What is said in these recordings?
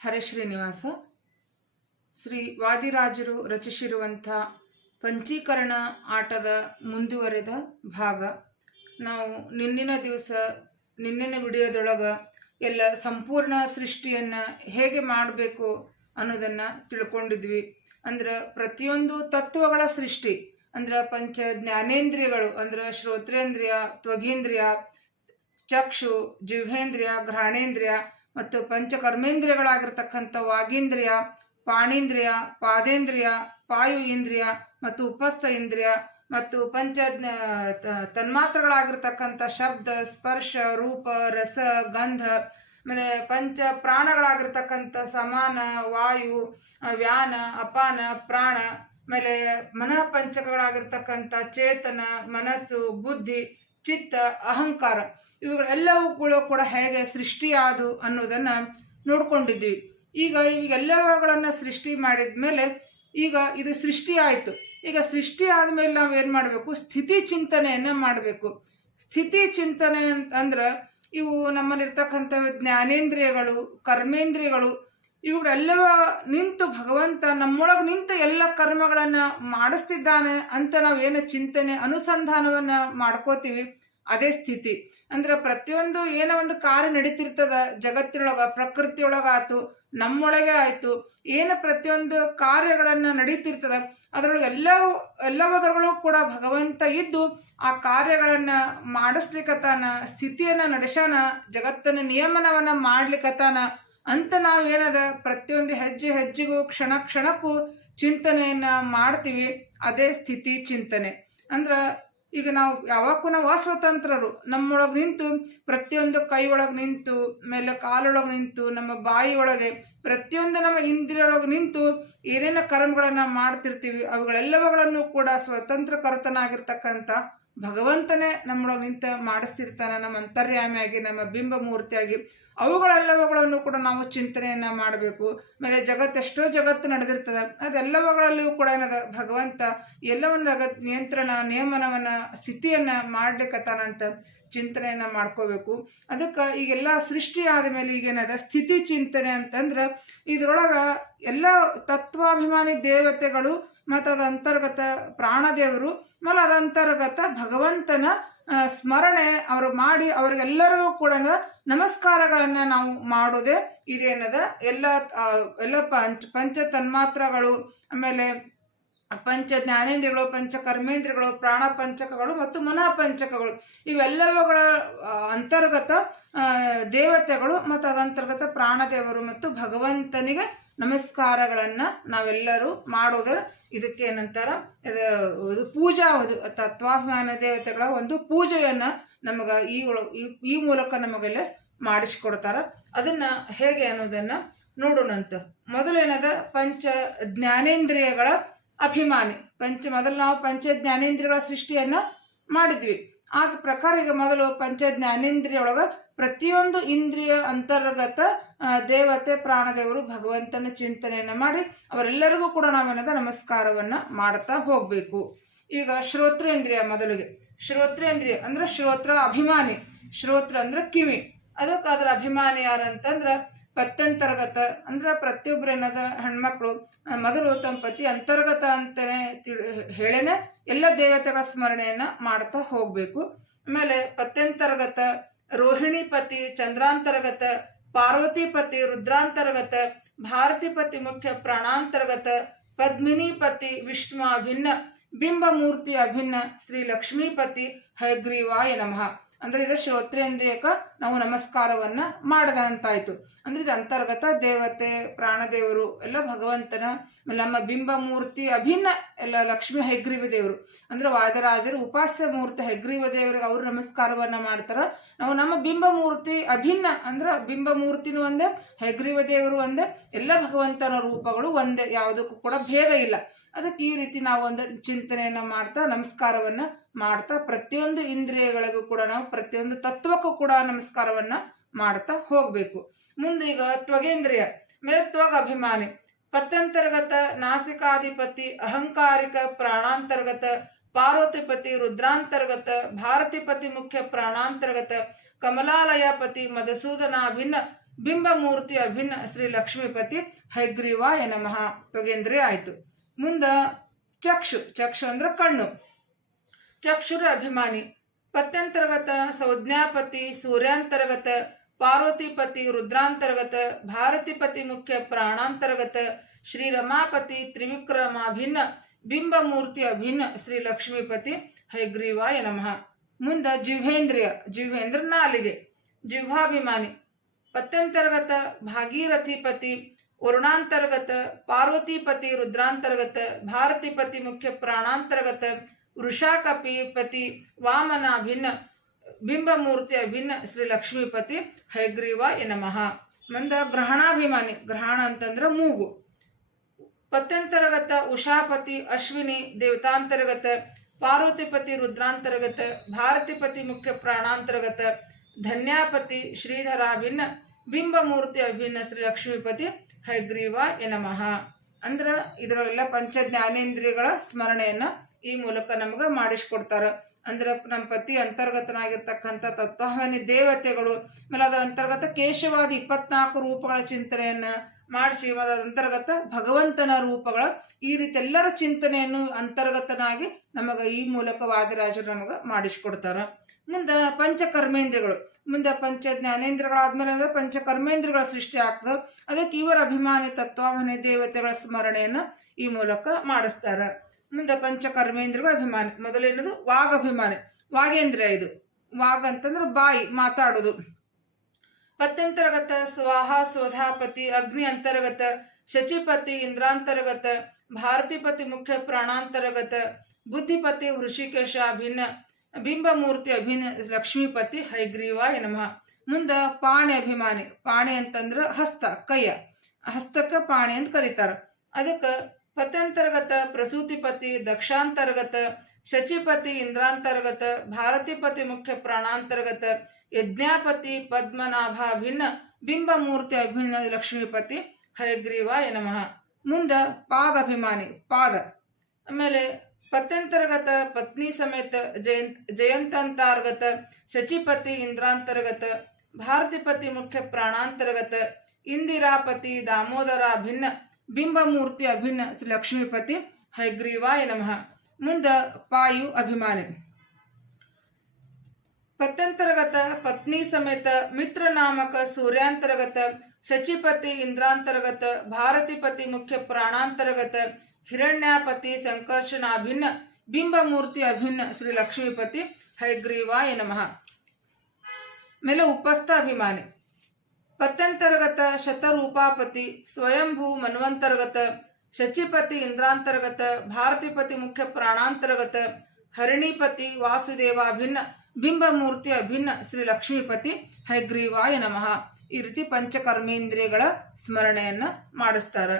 ಹರೇ ಶ್ರೀನಿವಾಸ. ಶ್ರೀ ವಾದಿರಾಜರು ರಚಿಸಿರುವಂಥ ಪಂಚೀಕರಣ ಆಟದ ಮುಂದುವರೆದ ಭಾಗ. ನಾವು ನಿನ್ನಿನ ವಿಡಿಯೋದೊಳಗೆ ಎಲ್ಲ ಸಂಪೂರ್ಣ ಸೃಷ್ಟಿಯನ್ನು ಹೇಗೆ ಮಾಡಬೇಕು ಅನ್ನೋದನ್ನು ತಿಳ್ಕೊಂಡಿದ್ವಿ. ಅಂದ್ರೆ ಪ್ರತಿಯೊಂದು ತತ್ವಗಳ ಸೃಷ್ಟಿ ಅಂದ್ರೆ ಪಂಚ ಜ್ಞಾನೇಂದ್ರಿಯಗಳು ಅಂದ್ರೆ ಶ್ರೋತ್ರೇಂದ್ರಿಯ, ತ್ವಗೀಂದ್ರಿಯ, ಚಕ್ಷು, ಜಿಹ್ವೇಂದ್ರಿಯ, ಘ್ರಾಣೇಂದ್ರಿಯ ಮತ್ತು ಪಂಚಕರ್ಮೇಂದ್ರಿಯಗಳಾಗಿರ್ತಕ್ಕಂಥ ವಾಗೀಂದ್ರಿಯ, ಪಾಣೀಂದ್ರಿಯ, ಪಾದೇಂದ್ರಿಯ, ಪಾಯು ಇಂದ್ರಿಯ ಮತ್ತು ಉಪಸ್ಥ ಇಂದ್ರಿಯ ಮತ್ತು ಪಂಚ ತನ್ಮಾತ್ರಗಳಾಗಿರ್ತಕ್ಕಂಥ ಶಬ್ದ, ಸ್ಪರ್ಶ, ರೂಪ, ರಸ, ಗಂಧ, ಆಮೇಲೆ ಪಂಚ ಪ್ರಾಣಗಳಾಗಿರ್ತಕ್ಕಂಥ ಸಮಾನ, ವಾಯು, ವ್ಯಾನ, ಅಪಾನ, ಪ್ರಾಣ, ಆಮೇಲೆ ಮನಃ ಪಂಚಕಗಳಾಗಿರ್ತಕ್ಕಂಥ ಚೇತನ, ಮನಸ್ಸು, ಬುದ್ಧಿ, ಚಿತ್ತ, ಅಹಂಕಾರ, ಇವುಗಳೆಲ್ಲವುಗಳು ಕೂಡ ಹೇಗೆ ಸೃಷ್ಟಿಯಾದು ಅನ್ನೋದನ್ನ ನೋಡ್ಕೊಂಡಿದ್ವಿ. ಈಗ ಇವೆಲ್ಲವುಗಳನ್ನ ಸೃಷ್ಟಿ ಮಾಡಿದ್ಮೇಲೆ ಈಗ ಇದು ಸೃಷ್ಟಿ ಆಯಿತು. ಈಗ ಸೃಷ್ಟಿ ಆದ್ಮೇಲೆ ನಾವು ಏನು ಮಾಡಬೇಕು? ಸ್ಥಿತಿ ಚಿಂತನೆಯನ್ನ ಮಾಡಬೇಕು. ಸ್ಥಿತಿ ಚಿಂತನೆ ಅಂತಂದ್ರೆ ಇವು ನಮ್ಮಲ್ಲಿರ್ತಕ್ಕಂಥ ಜ್ಞಾನೇಂದ್ರಿಯಗಳು, ಕರ್ಮೇಂದ್ರಿಯಗಳು ಇವುಗಳೆಲ್ಲವ ನಿಂತು ಭಗವಂತ ನಮ್ಮೊಳಗೆ ನಿಂತು ಎಲ್ಲ ಕರ್ಮಗಳನ್ನ ಮಾಡಿಸ್ತಿದ್ದಾನೆ ಅಂತ ನಾವೇನು ಚಿಂತನೆ ಅನುಸಂಧಾನವನ್ನ ಮಾಡ್ಕೋತೀವಿ, ಅದೇ ಸ್ಥಿತಿ. ಅಂದ್ರೆ ಪ್ರತಿಯೊಂದು ಏನೋ ಒಂದು ಕಾರ್ಯ ನಡೀತಿರ್ತದ ಜಗತ್ತಿನೊಳಗ, ಪ್ರಕೃತಿಯೊಳಗಾಯ್ತು, ನಮ್ಮೊಳಗೆ ಆಯ್ತು, ಏನು ಪ್ರತಿಯೊಂದು ಕಾರ್ಯಗಳನ್ನ ನಡೀತಿರ್ತದ ಅದರೊಳಗೆ ಎಲ್ಲವದರಗಳು ಕೂಡ ಭಗವಂತ ಇದ್ದು ಆ ಕಾರ್ಯಗಳನ್ನ ಮಾಡಿಸ್ಲಿಕ್ಕತ್ತಾನ, ಸ್ಥಿತಿಯನ್ನ ನಡೆಸಾನ, ಜಗತ್ತನ್ನ ನಿಯಮನವನ್ನ ಮಾಡ್ಲಿಕ್ಕತ್ತಾನ ಅಂತ ನಾವೇನದ ಪ್ರತಿಯೊಂದು ಹೆಜ್ಜೆ ಹೆಜ್ಜೆಗೂ ಕ್ಷಣ ಕ್ಷಣಕ್ಕೂ ಚಿಂತನೆಯನ್ನ ಮಾಡ್ತೀವಿ. ಅದೇ ಸ್ಥಿತಿ ಚಿಂತನೆ. ಅಂದ್ರ ಈಗ ನಾವು ಯಾವಾಗೂ ನಾವು ಅಸ್ವತಂತ್ರರು. ನಮ್ಮೊಳಗೆ ನಿಂತು ಪ್ರತಿಯೊಂದು ಕೈ ಒಳಗೆ ನಿಂತು, ಮೇಲೆ ಕಾಲೊಳಗೆ ನಿಂತು, ನಮ್ಮ ಬಾಯಿ ಒಳಗೆ ಪ್ರತಿಯೊಂದು ನಮ್ಮ ಇಂದ್ರಿಯೊಳಗೆ ನಿಂತು ಏನೇನ ಕರ್ಮಗಳನ್ನ ಮಾಡ್ತಿರ್ತೀವಿ ಅವುಗಳೆಲ್ಲವುಗಳನ್ನು ಕೂಡ ಸ್ವತಂತ್ರ ಕರ್ತನಾಗಿರ್ತಕ್ಕಂಥ ಭಗವಂತನೇ ನಮ್ಮೊಳಗೆ ನಿಂತ ಮಾಡಿಸ್ತಿರ್ತಾನೆ, ನಮ್ಮ ಅಂತರ್ಯಾಮಿಯಾಗಿ, ನಮ್ಮ ಬಿಂಬ ಮೂರ್ತಿಯಾಗಿ. ಅವುಗಳೆಲ್ಲವುಗಳನ್ನು ಕೂಡ ನಾವು ಚಿಂತನೆಯನ್ನ ಮಾಡಬೇಕು. ಆಮೇಲೆ ಎಷ್ಟೋ ಜಗತ್ತು ನಡೆದಿರ್ತದೆ, ಅದೆಲ್ಲವುಗಳಲ್ಲಿಯೂ ಕೂಡ ಏನದ ಭಗವಂತ ಎಲ್ಲವನ್ನ ನಿಯಂತ್ರಣ, ನಿಯಮನವನ್ನ, ಸ್ಥಿತಿಯನ್ನ ಮಾಡ್ಲಿಕ್ಕತ್ತಾನಂತ ಚಿಂತನೆಯನ್ನ ಮಾಡ್ಕೋಬೇಕು. ಅದಕ್ಕೆ ಈಗೆಲ್ಲ ಸೃಷ್ಟಿ ಆದ ಮೇಲೆ ಈಗೇನದ ಸ್ಥಿತಿ ಚಿಂತನೆ ಅಂತಂದ್ರೆ ಇದ್ರೊಳಗ ಎಲ್ಲ ತತ್ವಾಭಿಮಾನಿ ದೇವತೆಗಳು ಮತ್ತು ಅದ ಅಂತರ್ಗತ ಪ್ರಾಣದೇವರು ಮತ್ತು ಅದಂತರ್ಗತ ಭಗವಂತನ ಸ್ಮರಣೆ ಅವರು ಮಾಡಿ ಅವ್ರಿಗೆಲ್ಲರಿಗೂ ಕೂಡ ನಮಸ್ಕಾರಗಳನ್ನ ನಾವು ಮಾಡೋದೇ ಇದೇನದ ಎಲ್ಲ ಪಂಚ ತನ್ಮಾತ್ರಗಳು, ಆಮೇಲೆ ಪಂಚ ಜ್ಞಾನೇಂದ್ರಿಯಗಳು, ಪಂಚ ಕರ್ಮೇಂದ್ರಿಯಗಳು, ಪ್ರಾಣ ಪಂಚಕಗಳು ಮತ್ತು ಮನಃ ಪಂಚಕಗಳು ಇವೆಲ್ಲವುಗಳ ಅಂತರ್ಗತ ದೇವತೆಗಳು ಮತ್ತು ಅದಂತರ್ಗತ ಪ್ರಾಣದೇವರು ಮತ್ತು ಭಗವಂತನಿಗೆ ನಮಸ್ಕಾರಗಳನ್ನ ನಾವೆಲ್ಲರೂ ಮಾಡೋದ್ರ ಇದಕ್ಕೆ ಏನಂತಾರ, ಪೂಜಾ. ತತ್ವಾಭಿಮಾನ ದೇವತೆಗಳ ಒಂದು ಪೂಜೆಯನ್ನ ನಮಗ ಈ ಮೂಲಕ ನಮಗೆಲ್ಲ ಮಾಡಿಸ್ಕೊಡ್ತಾರ. ಅದನ್ನ ಹೇಗೆ ಅನ್ನೋದನ್ನ ನೋಡೋಣಂತ. ಮೊದಲೇನದ ಪಂಚ ಜ್ಞಾನೇಂದ್ರಿಯಗಳ ಅಭಿಮಾನಿ. ಮೊದಲು ನಾವು ಪಂಚ ಜ್ಞಾನೇಂದ್ರಿಯಗಳ ಸೃಷ್ಟಿಯನ್ನ ಮಾಡಿದ್ವಿ. ಆದ ಪ್ರಕಾರ ಈಗ ಮೊದಲು ಪಂಚ ಜ್ಞಾನೇಂದ್ರಿಯೊಳಗ ಪ್ರತಿಯೊಂದು ಇಂದ್ರಿಯ ಅಂತರ್ಗತ ದೇವತೆ ಪ್ರಾಣದೇವರು ಭಗವಂತನ ಚಿಂತನೆಯನ್ನ ಮಾಡಿ ಅವರೆಲ್ಲರಿಗೂ ಕೂಡ ನಾವೇನದ ನಮಸ್ಕಾರವನ್ನ ಮಾಡ್ತಾ ಹೋಗ್ಬೇಕು. ಈಗ ಶ್ರೋತ್ರೇಂದ್ರಿಯ ಮೊದಲಿಗೆ. ಶ್ರೋತ್ರೇಂದ್ರಿಯ ಅಂದ್ರೆ ಶ್ರೋತ್ರ ಅಭಿಮಾನಿ. ಶ್ರೋತ್ರ ಅಂದ್ರೆ ಕಿವಿ. ಅದಕ್ಕೆ ಅದರ ಅಭಿಮಾನಿ ಯಾರಂತಂದ್ರ ಪತ್ಯಂತರ್ಗತ ಅಂದ್ರೆ ಪ್ರತಿಯೊಬ್ಬರು ಏನದ ಹೆಣ್ಮಕ್ಳು ಮೊದಲು ತಮ್ಮ ಪತಿ ಅಂತರ್ಗತ ಅಂತಾನೆ ಹೇಳೇನೆ ಎಲ್ಲ ದೇವತೆಗಳ ಸ್ಮರಣೆಯನ್ನ ಮಾಡ್ತಾ ಹೋಗ್ಬೇಕು. ಆಮೇಲೆ ಪತ್ಯಂತರ್ಗತ ರೋಹಿಣಿಪತಿ, ಚಂದ್ರಾಂತರ್ಗತ, ಪಾರ್ವತಿಪತಿ, ರುದ್ರಾಂತರ್ಗತ, ಭಾರತಿಪತಿ ಮುಖ್ಯ ಪ್ರಾಣಾಂತರ್ಗತ, ಪದ್ಮಿನಿಪತಿ ವಿಷ್ಣು ಅಭಿನ್ನ, ಬಿಂಬ ಮೂರ್ತಿ ಅಭಿನ್ನ, ಶ್ರೀ ಲಕ್ಷ್ಮೀಪತಿ ಹಯಗ್ರೀವಾಯ ನಮಃ. ಅಂದ್ರೆ ಇದು ಶ್ರೋತ್ರೇಂದ್ರಿಯಕ ನಾವು ನಮಸ್ಕಾರವನ್ನ ಮಾಡದಂತಾಯ್ತು. ಅಂದ್ರೆ ಇದು ಅಂತರ್ಗತ ದೇವತೆ ಪ್ರಾಣದೇವರು ಎಲ್ಲ ಭಗವಂತನ, ನಮ್ಮ ಬಿಂಬ ಮೂರ್ತಿ ಅಭಿನ್ನ ಎಲ್ಲ ಲಕ್ಷ್ಮೀ ಹಯಗ್ರೀವ ದೇವರು ಅಂದ್ರೆ ವಾದರಾಜರು ಉಪಾಸ್ಯ ಮೂರ್ತಿ ಹಯಗ್ರೀವ ದೇವರಿಗೆ ಅವರು ನಮಸ್ಕಾರವನ್ನ ಮಾಡ್ತಾರ. ನಾವು ನಮ್ಮ ಬಿಂಬ ಮೂರ್ತಿ ಅಭಿನ್ನ ಅಂದ್ರೆ ಬಿಂಬ ಮೂರ್ತಿನೂ ಒಂದೇ, ಹಯಗ್ರೀವ ದೇವರು ಒಂದೇ, ಎಲ್ಲ ಭಗವಂತನ ರೂಪಗಳು ಒಂದೇ, ಯಾವುದಕ್ಕೂ ಕೂಡ ಭೇದ ಇಲ್ಲ. ಅದಕ್ಕೆ ಈ ರೀತಿ ನಾವು ಒಂದು ಚಿಂತನೆಯನ್ನ ಮಾಡ್ತಾ ನಮಸ್ಕಾರವನ್ನ ಮಾಡ್ತಾ ಪ್ರತಿಯೊಂದು ಇಂದ್ರಿಯಗಳಿಗೂ ಕೂಡ ನಾವು ಪ್ರತಿಯೊಂದು ತತ್ವಕ್ಕೂ ಕೂಡ ನಮಸ್ಕಾರವನ್ನ ಮಾಡ್ತಾ ಹೋಗ್ಬೇಕು. ಮುಂದೆ ಈಗ ತ್ವಗೇಂದ್ರಿಯ ಮೇಲೆ ತ್ವಗ್ ಅಭಿಮಾನಿ, ಪತ್ಯಂತರ್ಗತ ನಾಸಿಕಾಧಿಪತಿ, ಅಹಂಕಾರಿಕ ಪ್ರಾಣಾಂತರ್ಗತ, ಪಾರ್ವತಿಪತಿ ರುದ್ರಾಂತರ್ಗತ, ಭಾರತಿಪತಿ ಮುಖ್ಯ ಪ್ರಾಣಾಂತರ್ಗತ, ಕಮಲಾಲಯಪತಿ ಮಧುಸೂದನಾಭಿನ್ನ, ಬಿಂಬಮೂರ್ತಿ ಅಭಿನ್ನ ಶ್ರೀ ಲಕ್ಷ್ಮೀಪತಿ ಹೈಗ್ರೀವಾಯ ನಮಃ ತೊಗೇಂದ್ರಿ ಆಯ್ತು. ಮುಂದ ಚಕ್ಷು. ಚಕ್ಷು ಅಂದ್ರೆ ಕಣ್ಣು. ಚಕ್ಷುರ ಅಭಿಮಾನಿ ಪತ್ಯಂತರ್ಗತ ಸಂಜ್ಞಾಪತಿ ಸೂರ್ಯಾಂತರ್ಗತ ಪಾರ್ವತಿಪತಿ ರುದ್ರಾಂತರ್ಗತ ಭಾರತಿಪತಿ ಮುಖ್ಯ ಪ್ರಾಣಾಂತರ್ಗತ ಶ್ರೀ ರಮಾಪತಿ ತ್ರಿವಿಕ್ರಮಾಭಿನ್ನ ಬಿಂಬಮೂರ್ತಿ ಅಭಿನ್ನ ಶ್ರೀ ಲಕ್ಷ್ಮೀಪತಿ ಹೈಗ್ರೀವಾಯ ನಮಃ. ಮುಂದ ಜಿಹ್ವೇಂದ್ರಿಯ. ಜಿಹ್ವೇಂದ್ರ ನಾಲಿಗೆ. ಜಿಹ್ವಾಭಿಮಾನಿ ಪತ್ಯಂತರ್ಗತ ಭಾಗೀರಥಿಪತಿ ವರುಣಾಂತರ್ಗತ ಪಾರ್ವತಿಪತಿ ರುದ್ರಾಂತರ್ಗತ ಭಾರತಿಪತಿ ಮುಖ್ಯ ಪ್ರಾಣಾಂತರ್ಗತ ವೃಷಾಕಪಿಪತಿ ವಾಮನಾಭಿನ್ನ ಬಿಂಬಮೂರ್ತಿ ಅಭಿನ್ನ ಶ್ರೀ ಲಕ್ಷ್ಮೀಪತಿ ಹೈಗ್ರೀವಾಯ ನಮಃ. ಮುಂದ ಗ್ರಹಣಾಭಿಮಾನಿ. ಗ್ರಹಣ ಅಂತಂದ್ರೆ ಮೂಗು. ಪತ್ಯಂತರ್ಗತ ಉಷಾಪತಿ ಅಶ್ವಿನಿ ದೇವತಾಂತರ್ಗತ ಪಾರ್ವತಿಪತಿ ರುದ್ರಾಂತರ್ಗತ ಭಾರತಿಪತಿ ಮುಖ್ಯ ಪ್ರಾಣಾಂತರ್ಗತ ಧನ್ಯಾಪತಿ ಶ್ರೀಧರಾಭಿನ್ನ ಬಿಂಬಮೂರ್ತಿ ಅಭಿನ್ನ ಶ್ರೀ ಲಕ್ಷ್ಮೀಪತಿ ಹೈಗ್ರೀವಾಯ ನಮಃ. ಅಂದ್ರೆ ಇದರೆಲ್ಲ ಪಂಚ ಜ್ಞಾನೇಂದ್ರಿಯಗಳ ಸ್ಮರಣೆಯನ್ನ ಈ ಮೂಲಕ ನಮಗೆ ಮಾಡಿಸ್ಕೊಡ್ತಾರ. ಅಂದ್ರೆ ನಮ್ಮ ಪತಿ ಅಂತರ್ಗತನಾಗಿರ್ತಕ್ಕಂಥ ತತ್ವಾಭಿಮಾನಿ ದೇವತೆಗಳು, ಆಮೇಲೆ ಅದರ ಅಂತರ್ಗತ ಕೇಶವಾದಿ 24 ರೂಪಗಳ ಚಿಂತನೆಯನ್ನ ಮಾಡಿಸಿ, ಅದರ ಅಂತರ್ಗತ ಭಗವಂತನ ರೂಪಗಳ ಈ ರೀತಿ ಎಲ್ಲರ ಚಿಂತನೆಯನ್ನು ಅಂತರ್ಗತನಾಗಿ ನಮಗೆ ಈ ಮೂಲಕ ವಾದಿರಾಜರು ನಮಗೆ ಮಾಡಿಸ್ಕೊಡ್ತಾರ. ಮುಂದೆ ಪಂಚಕರ್ಮೇಂದ್ರಿಯಗಳು. ಮುಂದೆ ಪಂಚ ಜ್ಞಾನೇಂದ್ರಿಯಗಳಾದ್ಮೇಲೆ ಅಂದ್ರೆ ಪಂಚಕರ್ಮೇಂದ್ರಿಯಗಳ ಸೃಷ್ಟಿ ಆಗ್ತದೆ. ಅದಕ್ಕೆ ಇವರ ಅಭಿಮಾನಿ ತತ್ವಾಭಿಮಾನಿ ದೇವತೆಗಳ ಸ್ಮರಣೆಯನ್ನು ಈ ಮೂಲಕ ಮಾಡಿಸ್ತಾರ. ಮುಂದೆ ಪಂಚಕರ್ಮೇಂದ್ರಿಯಗಳ ಅಭಿಮಾನಿ. ಮೊದಲೇನದು ವಾಗಭಿಮಾನಿ. ವಾಗೇಂದ್ರಿಯ. ಇದು ವಾಗ್ ಅಂತಂದ್ರೆ ಬಾಯಿ, ಮಾತಾಡೋದು. ಪತ್ಯಂತರ್ಗತ ಸ್ವಾಹ ಸ್ವಧಾಪತಿ ಅಗ್ನಿ ಅಂತರ್ಗತ ಶಚಿಪತಿ ಇಂದ್ರಾಂತರ್ಗತ ಭಾರತಿಪತಿ ಮುಖ್ಯ ಪ್ರಾಣಾಂತರ್ಗತ ಬುದ್ಧಿಪತಿ ವೃಷಿಕೇಶ ಅಭಿನ್ನ ಬಿಂಬಮೂರ್ತಿ ಅಭಿನ್ನ ಲಕ್ಷ್ಮೀಪತಿ ಹೈಗ್ರೀವಾಯ ನಮಃ. ಮುಂದ ಪಾಣಿ ಅಭಿಮಾನಿ. ಪಾಣಿ ಅಂತಂದ್ರ ಹಸ್ತ, ಕೈಯ. ಹಸ್ತಕ್ಕ ಪಾಣಿ ಅಂತ ಕರೀತಾರ. ಅದಕ್ಕೆ ಪತ್ಯಂತರ್ಗತ ಪ್ರಸೂತಿಪತಿ ದಕ್ಷಾಂತರ್ಗತ ಶಚಿಪತಿ ಇಂದ್ರಾಂತರ್ಗತ ಭಾರತಿಪತಿ ಮುಖ್ಯ ಪ್ರಾಣಾಂತರ್ಗತ ಯಜ್ಞಾಪತಿ ಪದ್ಮನಾಭಾಭಿನ್ನ ಬಿಂಬಮೂರ್ತಿ ಅಭಿನ್ನ ಲಕ್ಷ್ಮೀಪತಿ ಹಯಗ್ರೀವಾಯ ನಮಃ. ಮುಂದ ಪಾದಾಭಿಮಾನಿ. ಪಾದ. ಆಮೇಲೆ ಪತ್ಯಂತರ್ಗತ ಪತ್ನಿ ಸಮೇತ ಜಯಂತಾಂತರ್ಗತ ಶಚಿಪತಿ ಇಂದ್ರಾಂತರ್ಗತ ಭಾರತಿಪತಿ ಮುಖ್ಯ ಪ್ರಾಣಾಂತರ್ಗತ ಇಂದಿರಾಪತಿ ದಾಮೋದರಾಭಿನ್ನ ಬಿಂಬಮೂರ್ತಿ ಅಭಿನ್ನ ಶ್ರೀ ಲಕ್ಷ್ಮೀಪತಿ ಹೈಗ್ರೀವಾಯ ನಮಃ. ಮುಂದ ಪಾಯು ಅಭಿಮಾನಿ. ಪತ್ಯಂತರ್ಗತ ಪತ್ನಿ ಸಮೇತ ಮಿತ್ರ ನಾಮಕ ಸೂರ್ಯಾಂತರ್ಗತ ಶಚಿಪತಿ ಇಂದ್ರಾಂತರ್ಗತ ಭಾರತಿಪತಿ ಮುಖ್ಯ ಪ್ರಾಣಾಂತರ್ಗತ ಹಿರಣ್ಯಾಪತಿ ಸಂಕರ್ಷಣಾಭಿನ್ನ ಬಿಂಬಮೂರ್ತಿ ಅಭಿನ್ನ ಶ್ರೀ ಲಕ್ಷ್ಮೀಪತಿ ಹೈಗ್ರೀವಾಯ ನಮಃ. ಮೇಲೆ ಉಪಸ್ಥ ಅಭಿಮಾನಿ. ಪತ್ಯಂತರ್ಗತ ಶತರೂಪಾಪತಿ ಸ್ವಯಂಭೂ ಮನ್ವಂತರ್ಗತ ಶಚಿಪತಿ ಇಂದ್ರಾಂತರ್ಗತ ಭಾರತಿಪತಿ ಮುಖ್ಯ ಪ್ರಾಣಾಂತರ್ಗತ ಹರಿಣಿಪತಿ ವಾಸುದೇವಾಭಿನ್ನ ಬಿಂಬಮೂರ್ತಿ ಅಭಿನ್ನ ಶ್ರೀ ಲಕ್ಷ್ಮೀಪತಿ ಹೈಗ್ರೀವಾಯ ನಮಃ. ಈ ರೀತಿ ಪಂಚಕರ್ಮೇಂದ್ರಿಯಗಳ ಸ್ಮರಣೆಯನ್ನ ಮಾಡಿಸ್ತಾರ.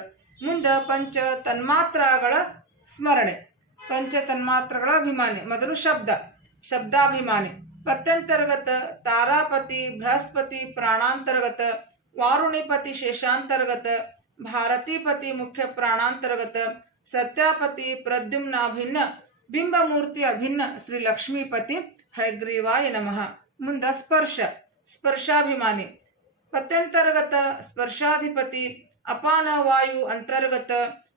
ಮುಂದೆ ಪಂಚ ತನ್ಮಾತ್ರಗಳ ಸ್ಮರಣೆ. ಪಂಚ ತನ್ಮಾತ್ರಗಳ ಅಭಿಮಾನಿ. ಮೊದಲು ಶಬ್ದ. ಶಬ್ದಾಭಿಮಾನಿ. ಪತ್ಯಂತರ್ಗತ ತಾರಾಪತಿ ಬೃಹಸ್ಪತಿ ಪ್ರಾಣಾಂತರ್ಗತ ವಾರುಣಿಪತಿ ಶೇಷಾಂತರ್ಗತ ಭಾರತೀಪತಿ ಮುಖ್ಯ ಪ್ರಾಣಾಂತರ್ಗತ ಸತ್ಯಾಪತಿ ಪ್ರದ್ಯುಮ್ನಾಭಿನ್ನ ಬಿಂಬಮೂರ್ತಿ ಅಭಿನ್ನ ಶ್ರೀ ಲಕ್ಷ್ಮೀಪತಿ ಹೈಗ್ರೀವಾಯ ನಮಃ. ಮುಂದ ಸ್ಪರ್ಶ. ಸ್ಪರ್ಶಾಭಿಮಾನಿ. ಪತ್ಯಂತರ್ಗತ ಸ್ಪರ್ಶಾಧಿಪತಿ ಅಪಾನ ವಾಯು ಅಂತರ್ಗತ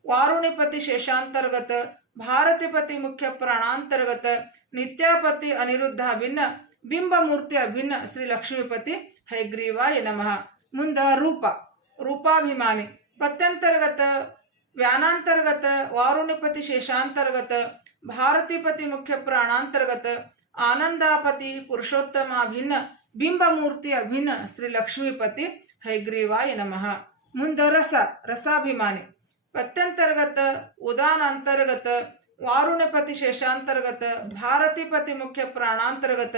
ವಾರುಣಿಪತಿ ಶೇಷಾಂತರ್ಗತ ಭಾರತಿಪತಿ ಮುಖ್ಯ ಪ್ರಾಣಾಂತರ್ಗತ ನಿತ್ಯಾಪತಿ ಅನಿರುದ್ಧಾಭಿನ್ನ ಬಿಂಬಮೂರ್ತಿ ಅಭಿನ್ನ ಶ್ರೀ ಲಕ್ಷ್ಮೀಪತಿ ಹೈಗ್ರೀವಾಯ ನಮಃ. ಮುಂದ ರೂಪ. ರೂಪಾಭಿಮಾನಿ. ಪತ್ಯಂತರ್ಗತ ವ್ಯಾನಾಂತರ್ಗತ ವಾರುಣಿಪತಿ ಶೇಷಾಂತರ್ಗತ ಭಾರತಿಪತಿ ಮುಖ್ಯ ಪ್ರಾಣಾಂತರ್ಗತ ಆನಂದಾಪತಿ ಪುರುಷೋತ್ತಮಾಭಿನ್ನ ಬಿಂಬಮೂರ್ತಿ ಅಭಿನ್ನ ಶ್ರೀ ಲಕ್ಷ್ಮೀಪತಿ ಹೈಗ್ರೀವಾಯ ನಮಃ. ಮುಂದ ರಸ. ರಸಾಭಿಮಾನಿ. ಪತ್ಯಂತರ್ಗತ ಉದಾನಾಂತರ್ಗತ ವಾರುಣಿಪತಿ ಶೇಷಾಂತರ್ಗತ ಭಾರತಿಪತಿ ಮುಖ್ಯ ಪ್ರಾಣಾಂತರ್ಗತ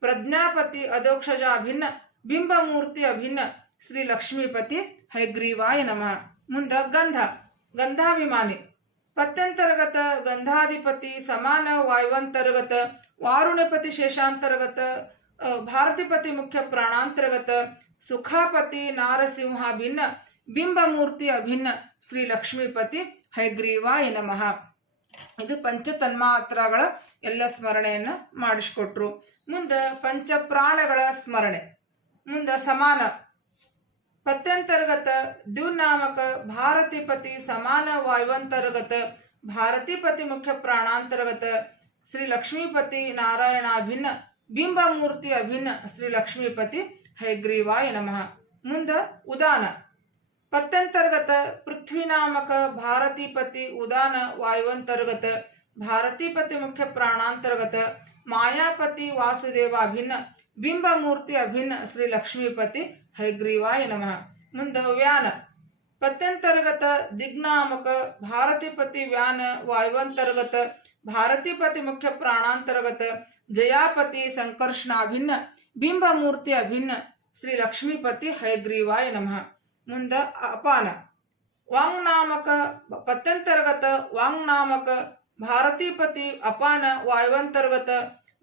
ಪ್ರಜ್ಞಾಪತಿ ಅಧೋಕ್ಷಜಾಭಿನ್ನ ಬಿಂಬಮೂರ್ತಿ ಅಭಿನ್ನ ಶ್ರೀ ಲಕ್ಷ್ಮೀಪತಿ ಹೈಗ್ರೀವಾಯ ನಮಃ. ಮುಂದ ಗಂಧ. ಗಂಧಾಭಿಮಾನಿ. ಪತ್ಯಂತರ್ಗತ ಗಂಧಾಧಿಪತಿ ಸಮಾನ ವಾಯುವಂತರ್ಗತ ವಾರುಣಿಪತಿ ಶೇಷಾಂತರ್ಗತ ಭಾರತಿಪತಿ ಮುಖ್ಯ ಪ್ರಾಣಾಂತರ್ಗತ ಸುಖಾಪತಿ ನಾರಸಿಂಹಾಭಿನ್ನ ಬಿಂಬಮೂರ್ತಿ ಅಭಿನ್ನ ಶ್ರೀ ಲಕ್ಷ್ಮೀಪತಿ ಹೈಗ್ರೀವಾಯ ನಮಃ. ಇದು ಪಂಚ ತನ್ಮಾತ್ರಗಳ ಎಲ್ಲ ಸ್ಮರಣೆಯನ್ನ ಮಾಡಿಸ್ಕೊಟ್ರು. ಮುಂದೆ ಪಂಚ ಪ್ರಾಣಗಳ ಸ್ಮರಣೆ. ಮುಂದೆ ಸಮಾನ. पत्यंतर्गत द्युनामक भारतीपति समान वायुवंतर्गत भारतीपति मुख्य प्राणांतर्गत श्री लक्ष्मीपति नारायणाभिन्न बिंब मूर्ति अभिन्न श्री लक्ष्मीपति हयग्रीवाय नमः मुंद उदान पत्यंतर्गत पृथ्वीनामक भारतीपति उदान वायुवंतर्गत भारतीपति मुख्य प्राणांतर्गत मायापति वासुदेवाभिन्न बिंब मूर्ति अभिन्न श्री लक्ष्मीपति हयग्रीवाय नमः मुंद व्यान पत्यंतर्गत दिग्नामक भारतीपति व्यान वायुवंतर्गत भारतीपति मुख्य प्राणांतर्गत जयापति संकर्षणाभिन्न बिंब मूर्ति अभिन्न श्री लक्ष्मीपति हयग्रीवाय नमः मुंद अपान वांग नामक पत्यंतर्गत वांग नामक भारतीपति अपान वायुवंतर्गत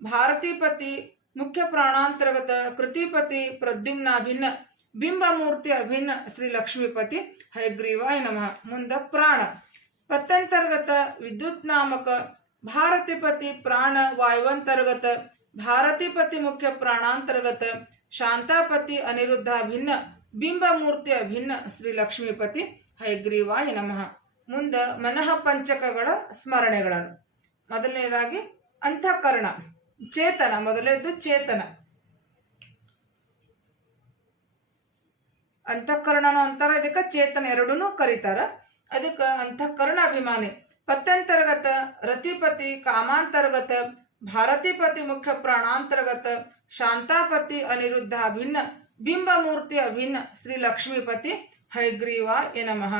भारतीपति मुख्य प्राणांतर्गत कृतिपति प्रद्युम्नाभिन्न बिंब मूर्ति अभिन्न श्री लक्ष्मीपति हयग्रीवाय नमः मुंद प्राण पत्यंतर्गत विद्युत नामक भारतीपति प्राण वायुवंतर्गत भारतीपति मुख्य प्राणांतर्गत शांतापति अनिरुद्धाभिन्न बिंब मूर्ति अभिन्न श्री लक्ष्मीपति हयग्रीवाय नमः ಮುಂದ ಮನಃ ಪಂಚಕಗಳ ಸ್ಮರಣೆಗಳನ್ನು ಮೊದಲನೇದಾಗಿ ಅಂತಃಕರಣ ಚೇತನ ಮೊದಲೇದ್ದು ಚೇತನ ಅಂತಃಕರಣನೂ ಅಂತಾರ ಇದಕ್ಕೆ ಚೇತನ ಎರಡೂ ಕರೀತಾರ ಅದಕ್ಕೆ ಅಂತಃಕರಣ ಅಭಿಮಾನಿ ಪತ್ಯಂತರ್ಗತ ರತಿಪತಿ ಕಾಮಾಂತರ್ಗತ ಭಾರತೀಪತಿ ಮುಖ್ಯ ಪ್ರಾಣಾಂತರ್ಗತ ಶಾಂತಾಪತಿ ಅನಿರುದ್ಧ ಅಭಿನ್ನ ಬಿಂಬ ಮೂರ್ತಿ ಅಭಿನ್ನ ಶ್ರೀ ಲಕ್ಷ್ಮೀಪತಿ ಹಯಗ್ರೀವಾಯ ನಮಃ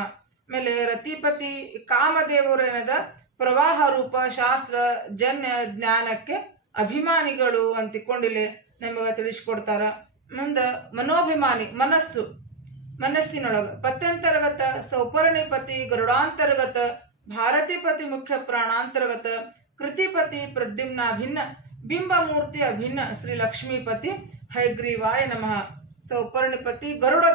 ಆಮೇಲೆ ರತಿಪತಿ ಕಾಮದೇವರು ಏನದ ಪ್ರವಾಹ ರೂಪ ಶಾಸ್ತ್ರ ಜನ್ಯ ಜ್ಞಾನಕ್ಕೆ ಅಭಿಮಾನಿಗಳು ಅಂತಿಕೊಂಡಿಲ್ಲಿ ನಮಗೆ ತಿಳಿಸ್ಕೊಡ್ತಾರ ಮುಂದೆ ಮನೋಭಿಮಾನಿ ಮನಸ್ಸು ಮನಸ್ಸಿನೊಳಗ ಪತ್ಯಂತರ್ಗತ ಸೌಪರ್ಣಿಪತಿ ಗರುಡಾಂತರ್ಗತ ಭಾರತೀಪತಿ ಮುಖ್ಯ ಪ್ರಾಣಾಂತರ್ಗತ ಕೃತಿಪತಿ ಪ್ರದ್ಯುಮ್ನಾಭಿನ್ನ ಬಿಂಬ ಮೂರ್ತಿ ಅಭಿನ್ನ ಶ್ರೀ ಲಕ್ಷ್ಮೀಪತಿ ಹಯಗ್ರೀವಾಯ ನಮಃ ಸೌಪರ್ಣಿಪತಿ ಗರುಡ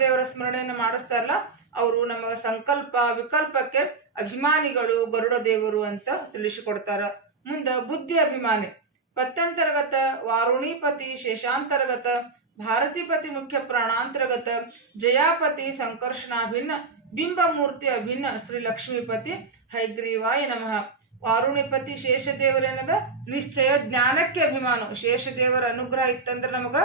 ದೇವರ ಸ್ಮರಣೆಯನ್ನು ಮಾಡಿಸ್ತಾರಲ್ಲ ಅವರು ನಮಗೆ ಸಂಕಲ್ಪ ವಿಕಲ್ಪಕ್ಕೆ ಅಭಿಮಾನಿಗಳು ಗರುಡ ದೇವರು ಅಂತ ತಿಳಿಸಿಕೊಡ್ತಾರ ಮುಂದೆ ಬುದ್ಧಿ ಅಭಿಮಾನಿ ಪತ್ಯಂತರ್ಗತ ವಾರುಣೀಪತಿ ಶೇಷಾಂತರ್ಗತ ಭಾರತೀಪತಿ ಮುಖ್ಯ ಪ್ರಾಣಾಂತರ್ಗತ ಜಯಾಪತಿ ಸಂಕರ್ಷಣಾಭಿನ್ನ ಬಿಂಬ ಮೂರ್ತಿ ಅಭಿನ್ನ ಶ್ರೀ ಲಕ್ಷ್ಮೀಪತಿ ಹಯಗ್ರೀವಾಯ ನಮಃ ವಾರುಣಿಪತಿ ಶೇಷದೇವರೇನದ ನಿಶ್ಚಯ ಜ್ಞಾನಕ್ಕೆ ಅಭಿಮಾನ ಶೇಷದೇವರ ಅನುಗ್ರಹ ಇತ್ತಂದ್ರೆ ನಮಗ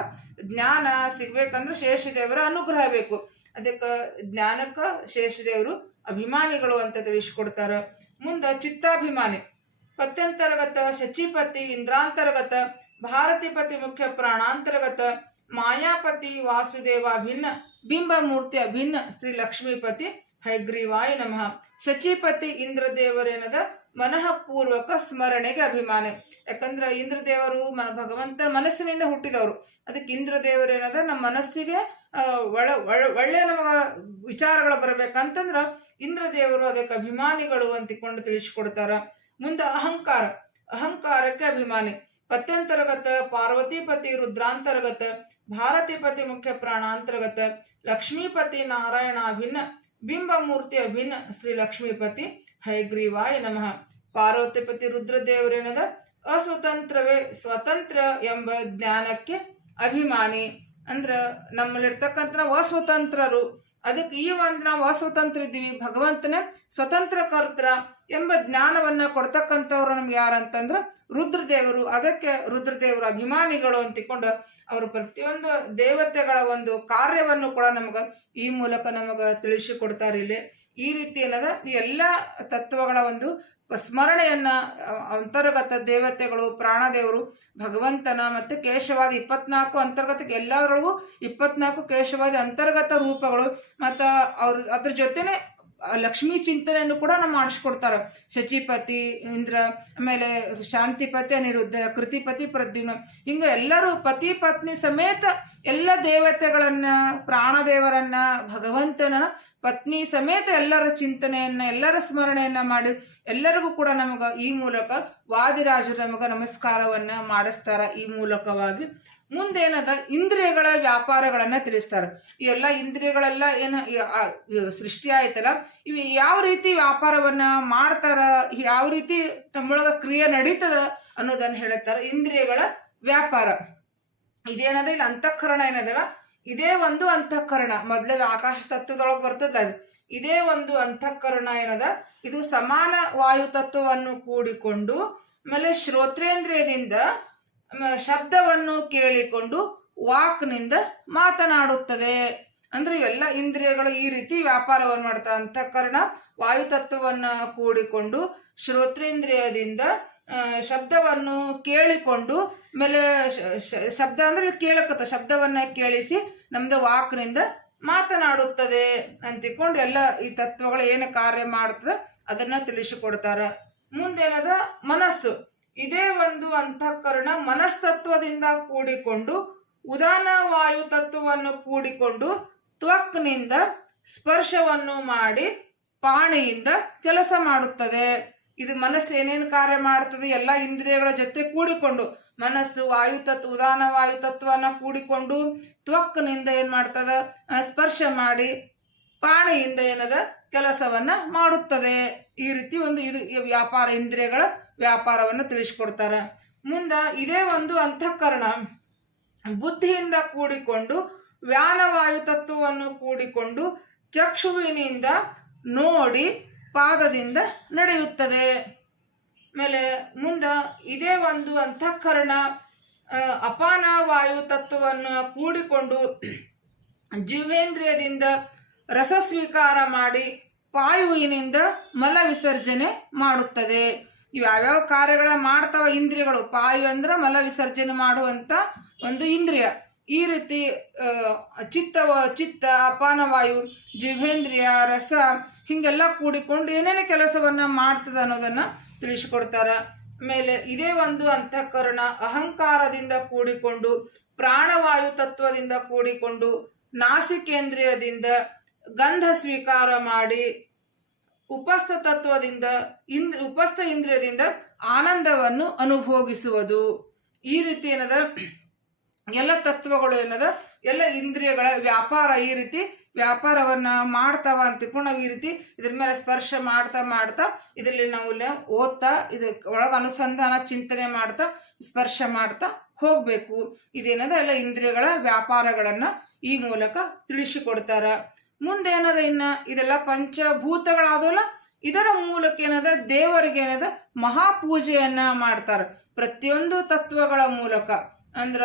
ಜ್ಞಾನ ಸಿಗ್ಬೇಕಂದ್ರೆ ಶೇಷದೇವರ ಅನುಗ್ರಹ ಬೇಕು ಅದಕ್ಕೆ ಜ್ಞಾನಕ್ಕೆ ಶೇಷದೇವರು ಅಭಿಮಾನಿಗಳು ಅಂತ ತಿಳಿಸಿಕೊಡ್ತಾರ ಮುಂದೆ ಚಿತ್ತಾಭಿಮಾನಿ ಪತ್ಯಂತರ್ಗತ ಶಚಿಪತಿ ಇಂದ್ರಾಂತರ್ಗತ ಭಾರತೀಪತಿ ಮುಖ್ಯ ಪ್ರಾಣಾಂತರ್ಗತ ಮಾಯಾಪತಿ ವಾಸುದೇವಾಭಿನ್ನ ಬಿಂಬ ಮೂರ್ತಿ ಅಭಿನ್ನ ಶ್ರೀ ಲಕ್ಷ್ಮೀಪತಿ ಹಯಗ್ರೀವಾಯ ನಮಃ ಶಚಿಪತಿ ಇಂದ್ರದೇವರೇನದ ಮನಃಪೂರ್ವಕ ಸ್ಮರಣೆಗೆ ಅಭಿಮಾನಿ ಯಾಕಂದ್ರೆ ಇಂದ್ರದೇವರು ಭಗವಂತ ಮನಸ್ಸಿನಿಂದ ಹುಟ್ಟಿದವರು ಅದಕ್ಕೆ ಇಂದ್ರದೇವರೇನದ ನಮ್ಮ ಮನಸ್ಸಿಗೆ ಒಳ್ಳೆ ನಮಗ ವಿಚಾರಗಳು ಬರ್ಬೇಕಂತಂದ್ರ ಇಂದ್ರದೇವರು ಅದಕ್ಕೆ ಅಭಿಮಾನಿಗಳು ಅಂತಿಕೊಂಡು ತಿಳಿಸಿಕೊಡ್ತಾರ ಮುಂದೆ ಅಹಂಕಾರಕ್ಕೆ ಅಭಿಮಾನಿ ಪತ್ಯಂತರ್ಗತ ಪಾರ್ವತೀಪತಿ ರುದ್ರಾಂತರ್ಗತ ಭಾರತೀಪತಿ ಮುಖ್ಯ ಪ್ರಾಣಾಂತರ್ಗತ ಲಕ್ಷ್ಮೀಪತಿ ನಾರಾಯಣಾಭಿನ್ನ ಬಿಂಬ ಮೂರ್ತಿ ಅಭಿನ್ನ ಶ್ರೀ ಲಕ್ಷ್ಮೀಪತಿ ಹಯಗ್ರೀವಾಯ ನಮಃ ಪಾರ್ವತಿಪತಿ ರುದ್ರದೇವರೇನದ ಅಸ್ವತಂತ್ರವೇ ಸ್ವತಂತ್ರ ಎಂಬ ಜ್ಞಾನಕ್ಕೆ ಅಭಿಮಾನಿ ಅಂದ್ರ ನಮ್ಮಲ್ಲಿರ್ತಕ್ಕಂಥ ಅಸ್ವತಂತ್ರರು ಅದಕ್ಕೆ ಈ ಒಂದು ನಾವು ಅಸ್ವತಂತ್ರ ಇದ್ದೀವಿ ಭಗವಂತನೇ ಸ್ವತಂತ್ರ ಕರ್ತರ ಎಂಬ ಜ್ಞಾನವನ್ನ ಕೊಡ್ತಕ್ಕಂಥವ್ರು ನಮ್ಗೆ ಯಾರಂತಂದ್ರ ರುದ್ರದೇವರು ಅದಕ್ಕೆ ರುದ್ರದೇವರ ಅಭಿಮಾನಿಗಳು ಅಂತಿಕೊಂಡು ಅವರು ಪ್ರತಿಯೊಂದು ದೇವತೆಗಳ ಒಂದು ಕಾರ್ಯವನ್ನು ಕೂಡ ನಮಗ ಈ ಮೂಲಕ ನಮಗ ತಿಳಿಸಿಕೊಡ್ತಾರೆ ಇಲ್ಲಿ ಈ ರೀತಿ ಏನದ ಈ ಎಲ್ಲ ತತ್ವಗಳ ಒಂದು ಸ್ಮರಣೆಯನ್ನ ಅಂತರ್ಗತ ದೇವತೆಗಳು ಪ್ರಾಣದೇವರು ಭಗವಂತನ ಮತ್ತೆ ಕೇಶವಾದಿ 24 ಅಂತರ್ಗತಕ್ಕೆ ಎಲ್ಲರೊಳಗೂ 24 ಕೇಶವಾದಿ ಅಂತರ್ಗತ ರೂಪಗಳು ಮತ್ತ ಅವ್ರ ಅದ್ರ ಜೊತೆನೆ ಲಕ್ಷ್ಮೀ ಚಿಂತನೆಯನ್ನು ಕೂಡ ನಾವು ಮಾಡಿಸ್ಕೊಡ್ತಾರ ಶಚಿಪತಿ ಇಂದ್ರ ಆಮೇಲೆ ಶಾಂತಿಪತಿ ಅನಿರುದ್ಧ ಕೃತಿಪತಿ ಪ್ರದ್ಯುಮ್ನ ಹಿಂಗ ಎಲ್ಲರೂ ಪತಿ ಪತ್ನಿ ಸಮೇತ ಎಲ್ಲ ದೇವತೆಗಳನ್ನ ಪ್ರಾಣದೇವರನ್ನ ಭಗವಂತನ ಪತ್ನಿ ಸಮೇತ ಎಲ್ಲರ ಚಿಂತನೆಯನ್ನ ಎಲ್ಲರ ಸ್ಮರಣೆಯನ್ನ ಮಾಡಿ ಎಲ್ಲರಿಗೂ ಕೂಡ ನಮಗ ಈ ಮೂಲಕ ವಾದಿರಾಜರು ನಮಗ ನಮಸ್ಕಾರವನ್ನ ಮಾಡಿಸ್ತಾರ ಈ ಮೂಲಕವಾಗಿ ಮುಂದೇನದ ಇಂದ್ರಿಯಗಳ ವ್ಯಾಪಾರಗಳನ್ನ ತಿಳಿಸ್ತಾರೆ ಈ ಎಲ್ಲ ಇಂದ್ರಿಯಗಳೆಲ್ಲ ಏನು ಸೃಷ್ಟಿ ಆಯ್ತಲ್ಲ ಇವು ಯಾವ ರೀತಿ ವ್ಯಾಪಾರವನ್ನ ಮಾಡ್ತಾರ ಯಾವ ರೀತಿ ನಮ್ಮೊಳಗ ಕ್ರಿಯೆ ನಡೀತದ ಅನ್ನೋದನ್ನ ಹೇಳ್ತಾರ ಇಂದ್ರಿಯಗಳ ವ್ಯಾಪಾರ ಇದೇನದ ಇಲ್ಲಿ ಅಂತಃಕರಣ ಏನದಲ್ಲ ಇದೇ ಒಂದು ಅಂತಃಕರಣ. ಮೊದಲೇ ಆಕಾಶ ತತ್ವದೊಳಗೆ ಬರ್ತದ ಅದು. ಇದೇ ಒಂದು ಅಂತಃಕರಣ ಏನದ, ಇದು ಸಮಾನ ವಾಯು ತತ್ವವನ್ನು ಕೂಡಿಕೊಂಡು ಆಮೇಲೆ ಶ್ರೋತ್ರೇಂದ್ರಿಯದಿಂದ ಶಬ್ದವನ್ನು ಕೇಳಿಕೊಂಡು ವಾಕ್ನಿಂದ ಮಾತನಾಡುತ್ತದೆ. ಅಂದ್ರೆ ಇವೆಲ್ಲ ಇಂದ್ರಿಯಗಳು ಈ ರೀತಿ ವ್ಯಾಪಾರವನ್ನು ಮಾಡ್ತವೆ. ಅಂತಃಕರಣ ವಾಯು ತತ್ವವನ್ನ ಕೂಡಿಕೊಂಡು ಶ್ರೋತ್ರೇಂದ್ರಿಯದಿಂದ ಶಬ್ದವನ್ನು ಕೇಳಿಕೊಂಡು ಆಮೇಲೆ ಶಬ್ದ ಅಂದ್ರೆ ಕೇಳಕತ್ತ ಶಬ್ದವನ್ನ ಕೇಳಿಸಿ ನಮ್ದು ವಾಕ್ನಿಂದ ಮಾತನಾಡುತ್ತದೆ ಅಂತಿಕೊಂಡು ಎಲ್ಲ ಈ ತತ್ವಗಳು ಏನು ಕಾರ್ಯ ಮಾಡ್ತದೆ ಅದನ್ನ ತಿಳಿಸಿಕೊಡ್ತಾರ. ಮುಂದೇನದ ಮನಸ್ಸು. ಇದೇ ಒಂದು ಅಂತಃಕರಣ ಮನಸ್ತತ್ವದಿಂದ ಕೂಡಿಕೊಂಡು ಉದಾನ ವಾಯು ತತ್ವವನ್ನು ಕೂಡಿಕೊಂಡು ತ್ವಕ್ನಿಂದ ಸ್ಪರ್ಶವನ್ನು ಮಾಡಿ ಪಾಣಿಯಿಂದ ಕೆಲಸ ಮಾಡುತ್ತದೆ. ಇದು ಮನಸ್ಸು ಏನೇನು ಕಾರ್ಯ ಮಾಡ್ತದೆ ಎಲ್ಲ ಇಂದ್ರಿಯಗಳ ಜೊತೆ ಕೂಡಿಕೊಂಡು ಮನಸ್ಸು ವಾಯುತತ್ವ ಉದಾನ ವಾಯು ತತ್ವನ ಕೂಡಿಕೊಂಡು ತ್ವಕ್ನಿಂದ ಏನ್ ಮಾಡ್ತದ ಸ್ಪರ್ಶ ಮಾಡಿ ಪಾಣಿಯಿಂದ ಏನದ ಕೆಲಸವನ್ನ ಮಾಡುತ್ತದೆ. ಈ ರೀತಿ ಒಂದು ಇದು ವ್ಯಾಪಾರ ಇಂದ್ರಿಯಗಳ ವ್ಯಾಪಾರವನ್ನು ತಿಳಿಸಿಕೊಡ್ತಾರ. ಮುಂದ ಇದೇ ಒಂದು ಅಂತಃಕರಣ ಬುದ್ಧಿಯಿಂದ ಕೂಡಿಕೊಂಡು ವ್ಯಾನವಾಯು ತತ್ವವನ್ನು ಕೂಡಿಕೊಂಡು ಚಕ್ಷುವಿನಿಂದ ನೋಡಿ ಪಾದದಿಂದ ನಡೆಯುತ್ತದೆ. ಆಮೇಲೆ ಮುಂದ ಇದೇ ಒಂದು ಅಂತಃಕರಣ ಅಪಾನ ವಾಯು ತತ್ವವನ್ನು ಕೂಡಿಕೊಂಡು ಜೀವೇಂದ್ರಿಯದಿಂದ ರಸ ಸ್ವೀಕಾರ ಮಾಡಿ ಪಾಯುವಿನಿಂದ ಮಲ ವಿಸರ್ಜನೆ ಮಾಡುತ್ತದೆ. ಇವ್ಯಾವ್ಯಾವ ಕಾರ್ಯಗಳ ಮಾಡ್ತಾವ ಇಂದ್ರಿಯಗಳು. ಪಾಯು ಅಂದ್ರೆ ಮಲ ವಿಸರ್ಜನೆ ಮಾಡುವಂತ ಒಂದು ಇಂದ್ರಿಯ. ಈ ರೀತಿ ಚಿತ್ತ ಅಪಾನವಾಯು ಜಿಹ್ವೇಂದ್ರಿಯ ರಸ ಹಿಂಗೆಲ್ಲ ಕೂಡಿಕೊಂಡು ಏನೇನು ಕೆಲಸವನ್ನ ಮಾಡ್ತದ ಅನ್ನೋದನ್ನ ತಿಳಿಸಿಕೊಡ್ತಾರ. ಆಮೇಲೆ ಇದೇ ಒಂದು ಅಂತಃಕರಣ ಅಹಂಕಾರದಿಂದ ಕೂಡಿಕೊಂಡು ಪ್ರಾಣವಾಯು ತತ್ವದಿಂದ ಕೂಡಿಕೊಂಡು ನಾಸಿಕೇಂದ್ರಿಯದಿಂದ ಗಂಧ ಸ್ವೀಕಾರ ಮಾಡಿ ಉಪಸ್ಥ ತತ್ವದಿಂದ ಉಪಸ್ಥ ಇಂದ್ರಿಯದಿಂದ ಆನಂದವನ್ನು ಅನುಭೋಗಿಸುವುದು. ಈ ರೀತಿ ಏನದ ಎಲ್ಲ ತತ್ವಗಳು ಏನದ ಎಲ್ಲ ಇಂದ್ರಿಯಗಳ ವ್ಯಾಪಾರ ಈ ರೀತಿ ವ್ಯಾಪಾರವನ್ನ ಮಾಡ್ತಾವ ಅಂತ ತಿಳ್ಕೊಂಡು ನಾವು ಈ ರೀತಿ ಇದ್ರ ಮೇಲೆ ಸ್ಪರ್ಶ ಮಾಡ್ತಾ ಇದರಲ್ಲಿ ನಾವು ಓದ್ತಾ ಇದು ಒಳಗ ಅನುಸಂಧಾನ ಚಿಂತನೆ ಮಾಡ್ತಾ ಸ್ಪರ್ಶ ಮಾಡ್ತಾ ಹೋಗ್ಬೇಕು. ಇದೇನದ ಎಲ್ಲ ಇಂದ್ರಿಯಗಳ ವ್ಯಾಪಾರಗಳನ್ನ ಈ ಮೂಲಕ ತಿಳಿಸಿಕೊಡ್ತಾರ. ಮುಂದೇನದ ಇನ್ನ ಇದೆಲ್ಲ ಪಂಚಭೂತಗಳಾದವಲ್ಲ ಇದರ ಮೂಲಕ ಏನದ ದೇವರಿಗೆ ಏನದ ಮಹಾಪೂಜೆಯನ್ನ ಮಾಡ್ತಾರ. ಪ್ರತಿಯೊಂದು ತತ್ವಗಳ ಮೂಲಕ ಅಂದ್ರ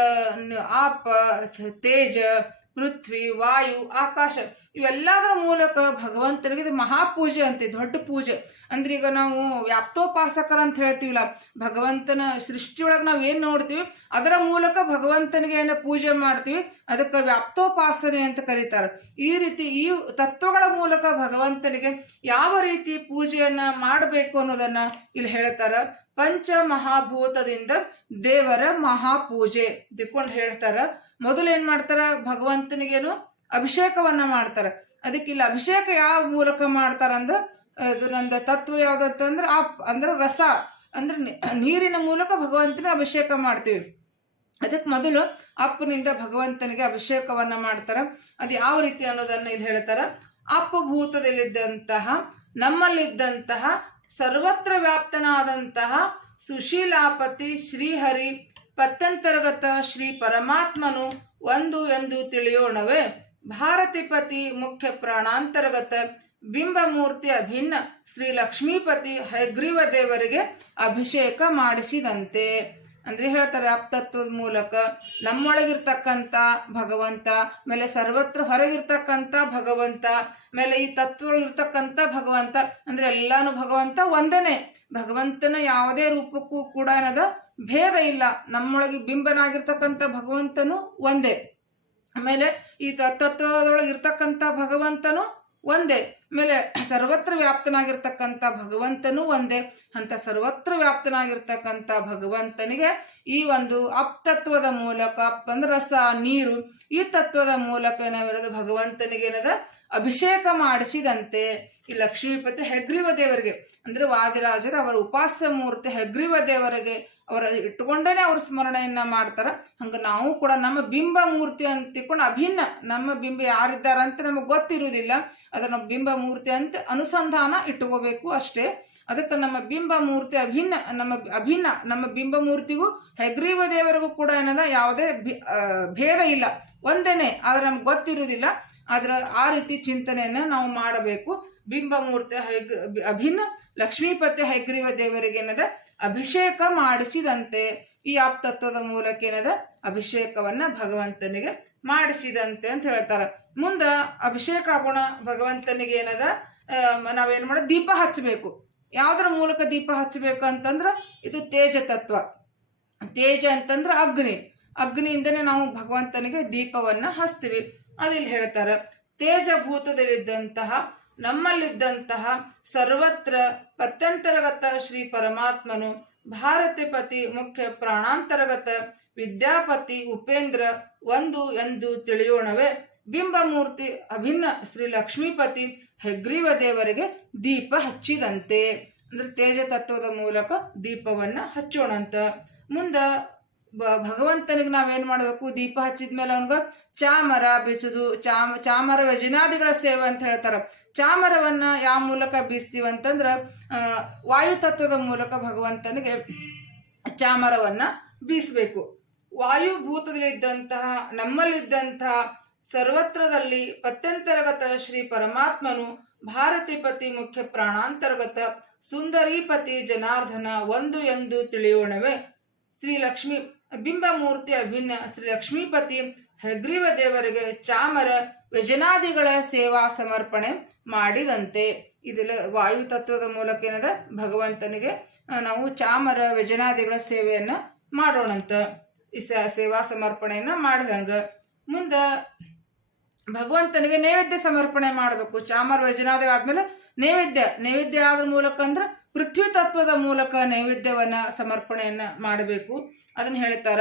ಆಪ ತೇಜ ಪೃಥ್ವಿ ವಾಯು ಆಕಾಶ ಇವೆಲ್ಲದರ ಮೂಲಕ ಭಗವಂತನಿಗೆ ಇದು ಮಹಾಪೂಜೆ ಅಂತೆ, ದೊಡ್ಡ ಪೂಜೆ. ಅಂದ್ರೆ ಈಗ ನಾವು ವ್ಯಾಪ್ತೋಪಾಸಕರ ಅಂತ ಹೇಳ್ತೀವಿಲ್ಲ, ಭಗವಂತನ ಸೃಷ್ಟಿಯೊಳಗೆ ನಾವು ಏನ್ ನೋಡ್ತೀವಿ ಅದರ ಮೂಲಕ ಭಗವಂತನಿಗೆ ಏನ ಪೂಜೆ ಮಾಡ್ತೀವಿ, ಅದಕ್ಕೆ ವ್ಯಾಪ್ತೋಪಾಸನೆ ಅಂತ ಕರೀತಾರೆ. ಈ ರೀತಿ ಈ ತತ್ವಗಳ ಮೂಲಕ ಭಗವಂತನಿಗೆ ಯಾವ ರೀತಿ ಪೂಜೆಯನ್ನ ಮಾಡಬೇಕು ಅನ್ನೋದನ್ನ ಇಲ್ಲಿ ಹೇಳ್ತಾರ. ಪಂಚ ಮಹಾಭೂತದಿಂದ ದೇವರ ಮಹಾಪೂಜೆ ದಿಕ್ಕೊಂಡು ಹೇಳ್ತಾರ. ಮೊದಲು ಏನ್ ಮಾಡ್ತಾರ, ಭಗವಂತನಿಗೇನು ಅಭಿಷೇಕವನ್ನ ಮಾಡ್ತಾರ. ಅದಕ್ಕೆ ಇಲ್ಲಿ ಅಭಿಷೇಕ ಯಾವ ಮೂಲಕ ಮಾಡ್ತಾರಂದ್ರ ನಂದು ತತ್ವ ಯಾವ್ದಂತಂದ್ರ ಅಂದ್ರ ರಸ ಅಂದ್ರೆ ನೀರಿನ ಮೂಲಕ ಭಗವಂತನ ಅಭಿಷೇಕ ಮಾಡ್ತೀವಿ. ಅದಕ್ಕೆ ಮೊದಲು ಅಪ್ಪನಿಂದ ಭಗವಂತನಿಗೆ ಅಭಿಷೇಕವನ್ನ ಮಾಡ್ತಾರ. ಅದು ಯಾವ ರೀತಿ ಅನ್ನೋದನ್ನ ಇಲ್ಲಿ ಹೇಳ್ತಾರ. ಅಪ್ಪಭೂತದಲ್ಲಿದ್ದಂತಹ ನಮ್ಮಲ್ಲಿದ್ದಂತಹ ಸರ್ವತ್ರ ವ್ಯಾಪ್ತನಾದಂತಹ ಸುಶೀಲಾಪತಿ ಶ್ರೀಹರಿ ಪತ್ಯಂತರ್ಗತ ಶ್ರೀ ಪರಮಾತ್ಮನು ಒಂದು ಎಂದು ತಿಳಿಯೋಣವೇ. ಭಾರತಿಪತಿ ಮುಖ್ಯ ಪ್ರಾಣಾಂತರ್ಗತ ಬಿಂಬಮೂರ್ತಿ ಅಭಿನ್ನ ಶ್ರೀ ಲಕ್ಷ್ಮೀಪತಿ ಹಯಗ್ರೀವ ದೇವರಿಗೆ ಅಭಿಷೇಕ ಮಾಡಿಸಿದಂತೆ. ಅಂದ್ರೆ ಹೇಳ್ತಾರೆ ಅಪ್ತತ್ವದ ಮೂಲಕ ನಮ್ಮೊಳಗಿರ್ತಕ್ಕಂಥ ಭಗವಂತ, ಆಮೇಲೆ ಸರ್ವತ್ರ ಹೊರಗಿರ್ತಕ್ಕಂಥ ಭಗವಂತ, ಆಮೇಲೆ ಈ ತತ್ವಗಳಿರ್ತಕ್ಕಂಥ ಭಗವಂತ ಅಂದ್ರೆ ಎಲ್ಲಾನು ಭಗವಂತ ಒಂದನೇ. ಭಗವಂತನ ಯಾವುದೇ ರೂಪಕ್ಕೂ ಕೂಡ ಏನದ ಭೇದ ಇಲ್ಲ. ನಮ್ಮೊಳಗೆ ಬಿಂಬನಾಗಿರ್ತಕ್ಕಂಥ ಭಗವಂತನು ಒಂದೇ. ಆಮೇಲೆ ಈ ತತ್ವದೊಳಗೆ ಇರ್ತಕ್ಕಂಥ ಭಗವಂತನು ಒಂದೇ. ಆಮೇಲೆ ಸರ್ವತ್ರ ವ್ಯಾಪ್ತನಾಗಿರ್ತಕ್ಕಂಥ ಭಗವಂತನು ಒಂದೇ. ಅಂತ ಸರ್ವತ್ರ ವ್ಯಾಪ್ತನಾಗಿರ್ತಕ್ಕಂಥ ಭಗವಂತನಿಗೆ ಈ ಒಂದು ಅಪ್ತತ್ವದ ಮೂಲಕ, ಅಂದ್ರೆ ರಸ ನೀರು, ಈ ತತ್ವದ ಮೂಲಕ ಏನಾಗಿರೋದು ಭಗವಂತನಿಗೆ ಏನದ ಅಭಿಷೇಕ ಮಾಡಿಸಿದಂತೆ. ಈ ಲಕ್ಷ್ಮೀಪತಿ ಹೆಗ್ರೀವ ದೇವರಿಗೆ ಅಂದ್ರೆ ವಾದಿರಾಜರು ಅವರ ಉಪಾಸ್ಯ ಮೂರ್ತಿ ಹೆಗ್ರೀವ ದೇವರಿಗೆ ಅವರ ಇಟ್ಕೊಂಡೇನೆ ಅವ್ರ ಸ್ಮರಣೆಯನ್ನ ಮಾಡ್ತಾರ. ಹಂಗ ನಾವು ಕೂಡ ನಮ್ಮ ಬಿಂಬ ಮೂರ್ತಿ ಅಂತ ತಿಳ್ಕೊಂಡು ಅಭಿನ್ನ ನಮ್ಮ ಬಿಂಬ ಯಾರಿದ್ದಾರಂತ ನಮಗೆ ಗೊತ್ತಿರುವುದಿಲ್ಲ, ಅದನ್ನ ಬಿಂಬ ಮೂರ್ತಿ ಅಂತ ಅನುಸಂಧಾನ ಇಟ್ಕೋಬೇಕು ಅಷ್ಟೇ. ಅದಕ್ಕೆ ನಮ್ಮ ಬಿಂಬ ಮೂರ್ತಿ ಅಭಿನ್ನ ನಮ್ಮ ಬಿಂಬ ಮೂರ್ತಿಗೂ ಹಯಗ್ರೀವ ದೇವರಿಗೂ ಕೂಡ ಏನದ ಯಾವುದೇ ಭೇದ ಇಲ್ಲ, ಒಂದೇನೆ. ಆದ್ರೆ ನಮ್ಗೆ ಗೊತ್ತಿರುವುದಿಲ್ಲ. ಆದ್ರೆ ಆ ರೀತಿ ಚಿಂತನೆಯನ್ನ ನಾವು ಮಾಡಬೇಕು. ಬಿಂಬ ಮೂರ್ತಿ ಅಭಿನ್ನ ಲಕ್ಷ್ಮೀಪತಿ ಹಯಗ್ರೀವ ದೇವರಿಗೆ ಏನದ ಅಭಿಷೇಕ ಮಾಡಿಸಿದಂತೆ, ಈ ಆಪ್ತತ್ವದ ಮೂಲಕ ಏನದ ಅಭಿಷೇಕವನ್ನ ಭಗವಂತನಿಗೆ ಮಾಡಿಸಿದಂತೆ ಅಂತ ಹೇಳ್ತಾರ. ಮುಂದ ಅಭಿಷೇಕ ಆಗೋಣ ಭಗವಂತನಿಗೆ ಏನದ ನಾವೇನ್ ಮಾಡೋದು, ದೀಪ ಹಚ್ಚಬೇಕು. ಯಾವ್ದ್ರ ಮೂಲಕ ದೀಪ ಹಚ್ಚಬೇಕು ಅಂತಂದ್ರ ಇದು ತೇಜ ತತ್ವ. ತೇಜ ಅಂತಂದ್ರ ಅಗ್ನಿಯಿಂದನೇ ನಾವು ಭಗವಂತನಿಗೆ ದೀಪವನ್ನ ಹಚ್ತೀವಿ. ಅದಿಲ್ಲಿ ಹೇಳ್ತಾರ, ತೇಜಭೂತದಲ್ಲಿದ್ದಂತಹ ನಮ್ಮಲ್ಲಿದ್ದಂತಹ ಸರ್ವತ್ರ ಪತ್ಯಂತರ್ಗತ ಶ್ರೀ ಪರಮಾತ್ಮನು ಭಾರತಿಪತಿ ಮುಖ್ಯ ಪ್ರಾಣಾಂತರ್ಗತ ವಿದ್ಯಾಪತಿ ಉಪೇಂದ್ರ ಒಂದು ಎಂದು ತಿಳಿಯೋಣವೇ. ಬಿಂಬಮೂರ್ತಿ ಅಭಿನ್ನ ಶ್ರೀ ಲಕ್ಷ್ಮೀಪತಿ ಹಯಗ್ರೀವ ದೇವರಿಗೆ ದೀಪ ಹಚ್ಚಿದಂತೆ, ಅಂದ್ರೆ ತೇಜ ತತ್ವದ ಮೂಲಕ ದೀಪವನ್ನ ಹಚ್ಚೋಣಂತ. ಮುಂದ ಭಗವಂತನಿಗೆ ನಾವೇನ್ ಮಾಡ್ಬೇಕು, ದೀಪ ಹಚ್ಚಿದ್ಮೇಲೆ ಅವನ್ಗ ಚಾಮರ ಬೀಸುದು, ಚಾಮರ ವ್ಯಜನಾದಿಗಳ ಸೇವೆ ಅಂತ ಹೇಳ್ತಾರ. ಚಾಮರವನ್ನ ಯಾವ ಮೂಲಕ ಬೀಸ್ತೀವಿ ಅಂತಂದ್ರ ವಾಯು ತತ್ವದ ಮೂಲಕ ಭಗವಂತನಿಗೆ ಚಾಮರವನ್ನ ಬೀಸಬೇಕು. ವಾಯುಭೂತದಲ್ಲಿದ್ದಂತಹ ನಮ್ಮಲ್ಲಿದ್ದಂತಹ ಸರ್ವತ್ರದಲ್ಲಿ ಪತ್ಯಂತರ್ಗತ ಶ್ರೀ ಪರಮಾತ್ಮನು ಭಾರತಿಪತಿ ಮುಖ್ಯ ಪ್ರಾಣಾಂತರ್ಗತ ಸುಂದರೀಪತಿ ಜನಾರ್ದನ ಒಂದು ಎಂದು ತಿಳಿಯೋಣವೇ. ಶ್ರೀ ಲಕ್ಷ್ಮೀ ಬಿಂಬಮೂರ್ತಿ ಅಭಿನ್ನ ಶ್ರೀ ಲಕ್ಷ್ಮೀಪತಿ ಹಯಗ್ರೀವ ದೇವರಿಗೆ ಚಾಮರ ವ್ಯಜನಾದಿಗಳ ಸೇವಾ ಸಮರ್ಪಣೆ ಮಾಡಿದಂತೆ. ಇದೆಲ್ಲ ವಾಯು ತತ್ವದ ಮೂಲಕ ಏನದ ಭಗವಂತನಿಗೆ ನಾವು ಚಾಮರ ವ್ಯಜನಾದಿಗಳ ಸೇವೆಯನ್ನ ಮಾಡೋಣಂತ, ಈ ಸೇವಾ ಸಮರ್ಪಣೆಯನ್ನ ಮಾಡಿದಂಗ. ಮುಂದ ಭಗವಂತನಿಗೆ ನೈವೇದ್ಯ ಸಮರ್ಪಣೆ ಮಾಡಬೇಕು. ಚಾಮರ ವ್ಯಜನಾದಿ ಆದ್ಮೇಲೆ ನೈವೇದ್ಯ ಆದ ಮೂಲಕ ಅಂದ್ರೆ ಪೃಥ್ವಿ ತತ್ವದ ಮೂಲಕ ನೈವೇದ್ಯವನ್ನ ಸಮರ್ಪಣೆಯನ್ನ ಮಾಡಬೇಕು. ಅದನ್ನ ಹೇಳ್ತಾರ,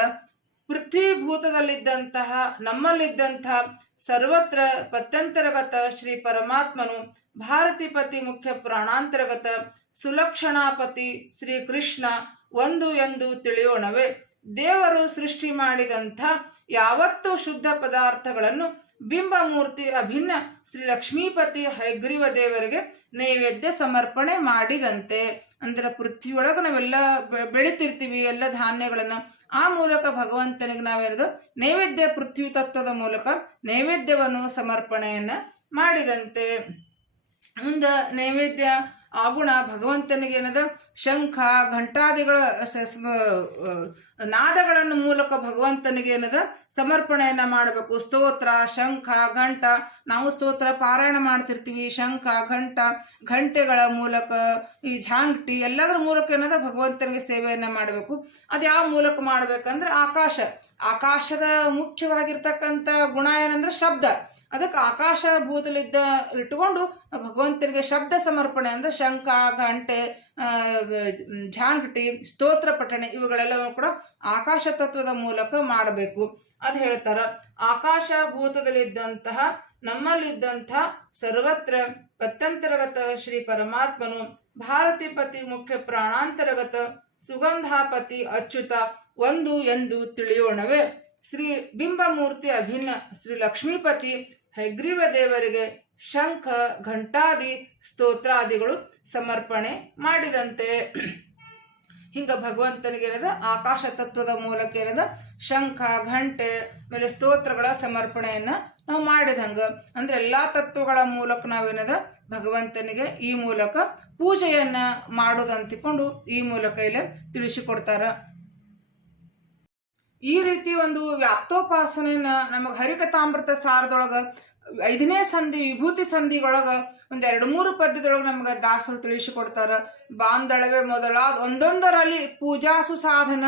ಪೃಥ್ವೀಭೂತದಲ್ಲಿದ್ದಂತಹ ನಮ್ಮಲ್ಲಿದ್ದಂತಹ ಸರ್ವತ್ರ ಪತ್ಯಂತರ್ಗತ ಶ್ರೀ ಪರಮಾತ್ಮನು ಭಾರತಿಪತಿ ಮುಖ್ಯ ಪ್ರಾಣಾಂತರ್ಗತ ಸುಲಕ್ಷಣಾಪತಿ ಶ್ರೀ ಕೃಷ್ಣ ಒಂದು ಎಂದು ತಿಳಿಯೋಣವೇ. ದೇವರು ಸೃಷ್ಟಿ ಮಾಡಿದಂಥ ಯಾವತ್ತು ಶುದ್ಧ ಪದಾರ್ಥಗಳನ್ನು ಬಿಂಬಮೂರ್ತಿ ಅಭಿನ್ನ ಶ್ರೀ ಲಕ್ಷ್ಮೀಪತಿ ಹಯಗ್ರೀವ ದೇವರಿಗೆ ನೈವೇದ್ಯ ಸಮರ್ಪಣೆ ಮಾಡಿದಂತೆ. ಅಂದ್ರೆ ಪೃಥ್ವಿಯೊಳಗ ನಾವೆಲ್ಲ ಬೆಳಿತಿರ್ತೀವಿ ಎಲ್ಲ ಧಾನ್ಯಗಳನ್ನ, ಆ ಮೂಲಕ ಭಗವಂತನಿಗೆ ನಾವೇನದು ನೈವೇದ್ಯ ಪೃಥ್ವಿ ತತ್ವದ ಮೂಲಕ ನೈವೇದ್ಯವನ್ನು ಸಮರ್ಪಣೆಯನ್ನ ಮಾಡಿದಂತೆ. ಮುಂದ ನೈವೇದ್ಯ ಆಗುಣ ಭಗವಂತನಿಗೆ ಏನದ ಶಂಖ ಘಂಟಾದಿಗಳ ನಾದಗಳನ್ನು ಮೂಲಕ ಭಗವಂತನಿಗೆ ಏನದ ಸಮರ್ಪಣೆಯನ್ನ ಮಾಡಬೇಕು. ಸ್ತೋತ್ರ, ಶಂಖ, ಘಂಟ, ನಾವು ಸ್ತೋತ್ರ ಪಾರಾಯಣ ಮಾಡ್ತಿರ್ತೀವಿ. ಶಂಖ, ಘಂಟೆಗಳ ಮೂಲಕ, ಈ ಝಾಂಗ್ಟಿ ಎಲ್ಲದರ ಮೂಲಕ ಏನದ ಭಗವಂತನಿಗೆ ಸೇವೆಯನ್ನ ಮಾಡಬೇಕು. ಅದು ಯಾವ ಮೂಲಕ ಮಾಡ್ಬೇಕಂದ್ರೆ ಆಕಾಶದ ಮುಖ್ಯವಾಗಿರ್ತಕ್ಕಂಥ ಗುಣ ಏನಂದ್ರೆ ಶಬ್ದ. ಅದಕ್ಕೆ ಆಕಾಶ ಭೂತಲಿದ್ದ ಇಟ್ಟುಕೊಂಡು ಭಗವಂತನಿಗೆ ಶಬ್ದ ಸಮರ್ಪಣೆ ಅಂದ್ರೆ ಶಂಖ, ಘಂಟೆ, ಝಾಂಗ್ಟಿ, ಸ್ತೋತ್ರ ಪಠಣೆ ಇವುಗಳೆಲ್ಲವೂ ಕೂಡ ಆಕಾಶ ತತ್ವದ ಮೂಲಕ ಮಾಡಬೇಕು. ಅದು ಹೇಳ್ತಾರ, ಆಕಾಶ ಭೂತದಲ್ಲಿದ್ದಂತಹ ನಮ್ಮಲ್ಲಿದ್ದಂತಹ ಸರ್ವತ್ರ ಪತ್ಯಂತರ್ಗತ ಶ್ರೀ ಪರಮಾತ್ಮನು ಭಾರತಿಪತಿ ಮುಖ್ಯ ಪ್ರಾಣಾಂತರ್ಗತ ಸುಗಂಧಾಪತಿ ಅಚ್ಯುತ ಒಂದು ಎಂದು ತಿಳಿಯೋಣವೇ. ಶ್ರೀ ಬಿಂಬಮೂರ್ತಿ ಅಭಿನ್ನ ಶ್ರೀ ಲಕ್ಷ್ಮೀಪತಿ ಹಯಗ್ರೀವ ದೇವರಿಗೆ ಶಂಖ, ಘಂಟಾದಿ, ಸ್ತೋತ್ರಾದಿಗಳು ಸಮರ್ಪಣೆ ಮಾಡಿದಂತೆ. ಹಿಂಗ ಭಗವಂತನಿಗೆ ಏನದ ಆಕಾಶ ತತ್ವದ ಮೂಲಕ ಏನದ ಶಂಖ, ಘಂಟೆ ಮೇಲೆ ಸ್ತೋತ್ರಗಳ ಸಮರ್ಪಣೆಯನ್ನ ನಾವು ಮಾಡಿದಂಗ. ಅಂದ್ರೆ ಎಲ್ಲಾ ತತ್ವಗಳ ಮೂಲಕ ನಾವೇನದ ಭಗವಂತನಿಗೆ ಈ ಮೂಲಕ ಪೂಜೆಯನ್ನ ಮಾಡೋದಂತಿಕೊಂಡು ಈ ಮೂಲಕ ಇಲ್ಲಿ ತಿಳಿಸಿಕೊಡ್ತಾರ. ಈ ರೀತಿ ಒಂದು ವ್ಯಾಪ್ತೋಪಾಸನೆಯನ್ನ ನಮಗ್ ಹರಿಕಥಾಮೃತ ಸಾರದೊಳಗ 5ನೇ ಸಂಧಿ ವಿಭೂತಿ ಸಂಧಿಗಳೊಳಗ ಒಂದ್ 2-3 ಪದ್ಯದೊಳಗ ನಮ್ಗ ದಾಸರು ತಿಳಿಸಿಕೊಡ್ತಾರ. ಬಾಂಧಳವೆ ಮೊದಲಾದ ಒಂದೊಂದರಲ್ಲಿ ಪೂಜಾಸು ಸಾಧನ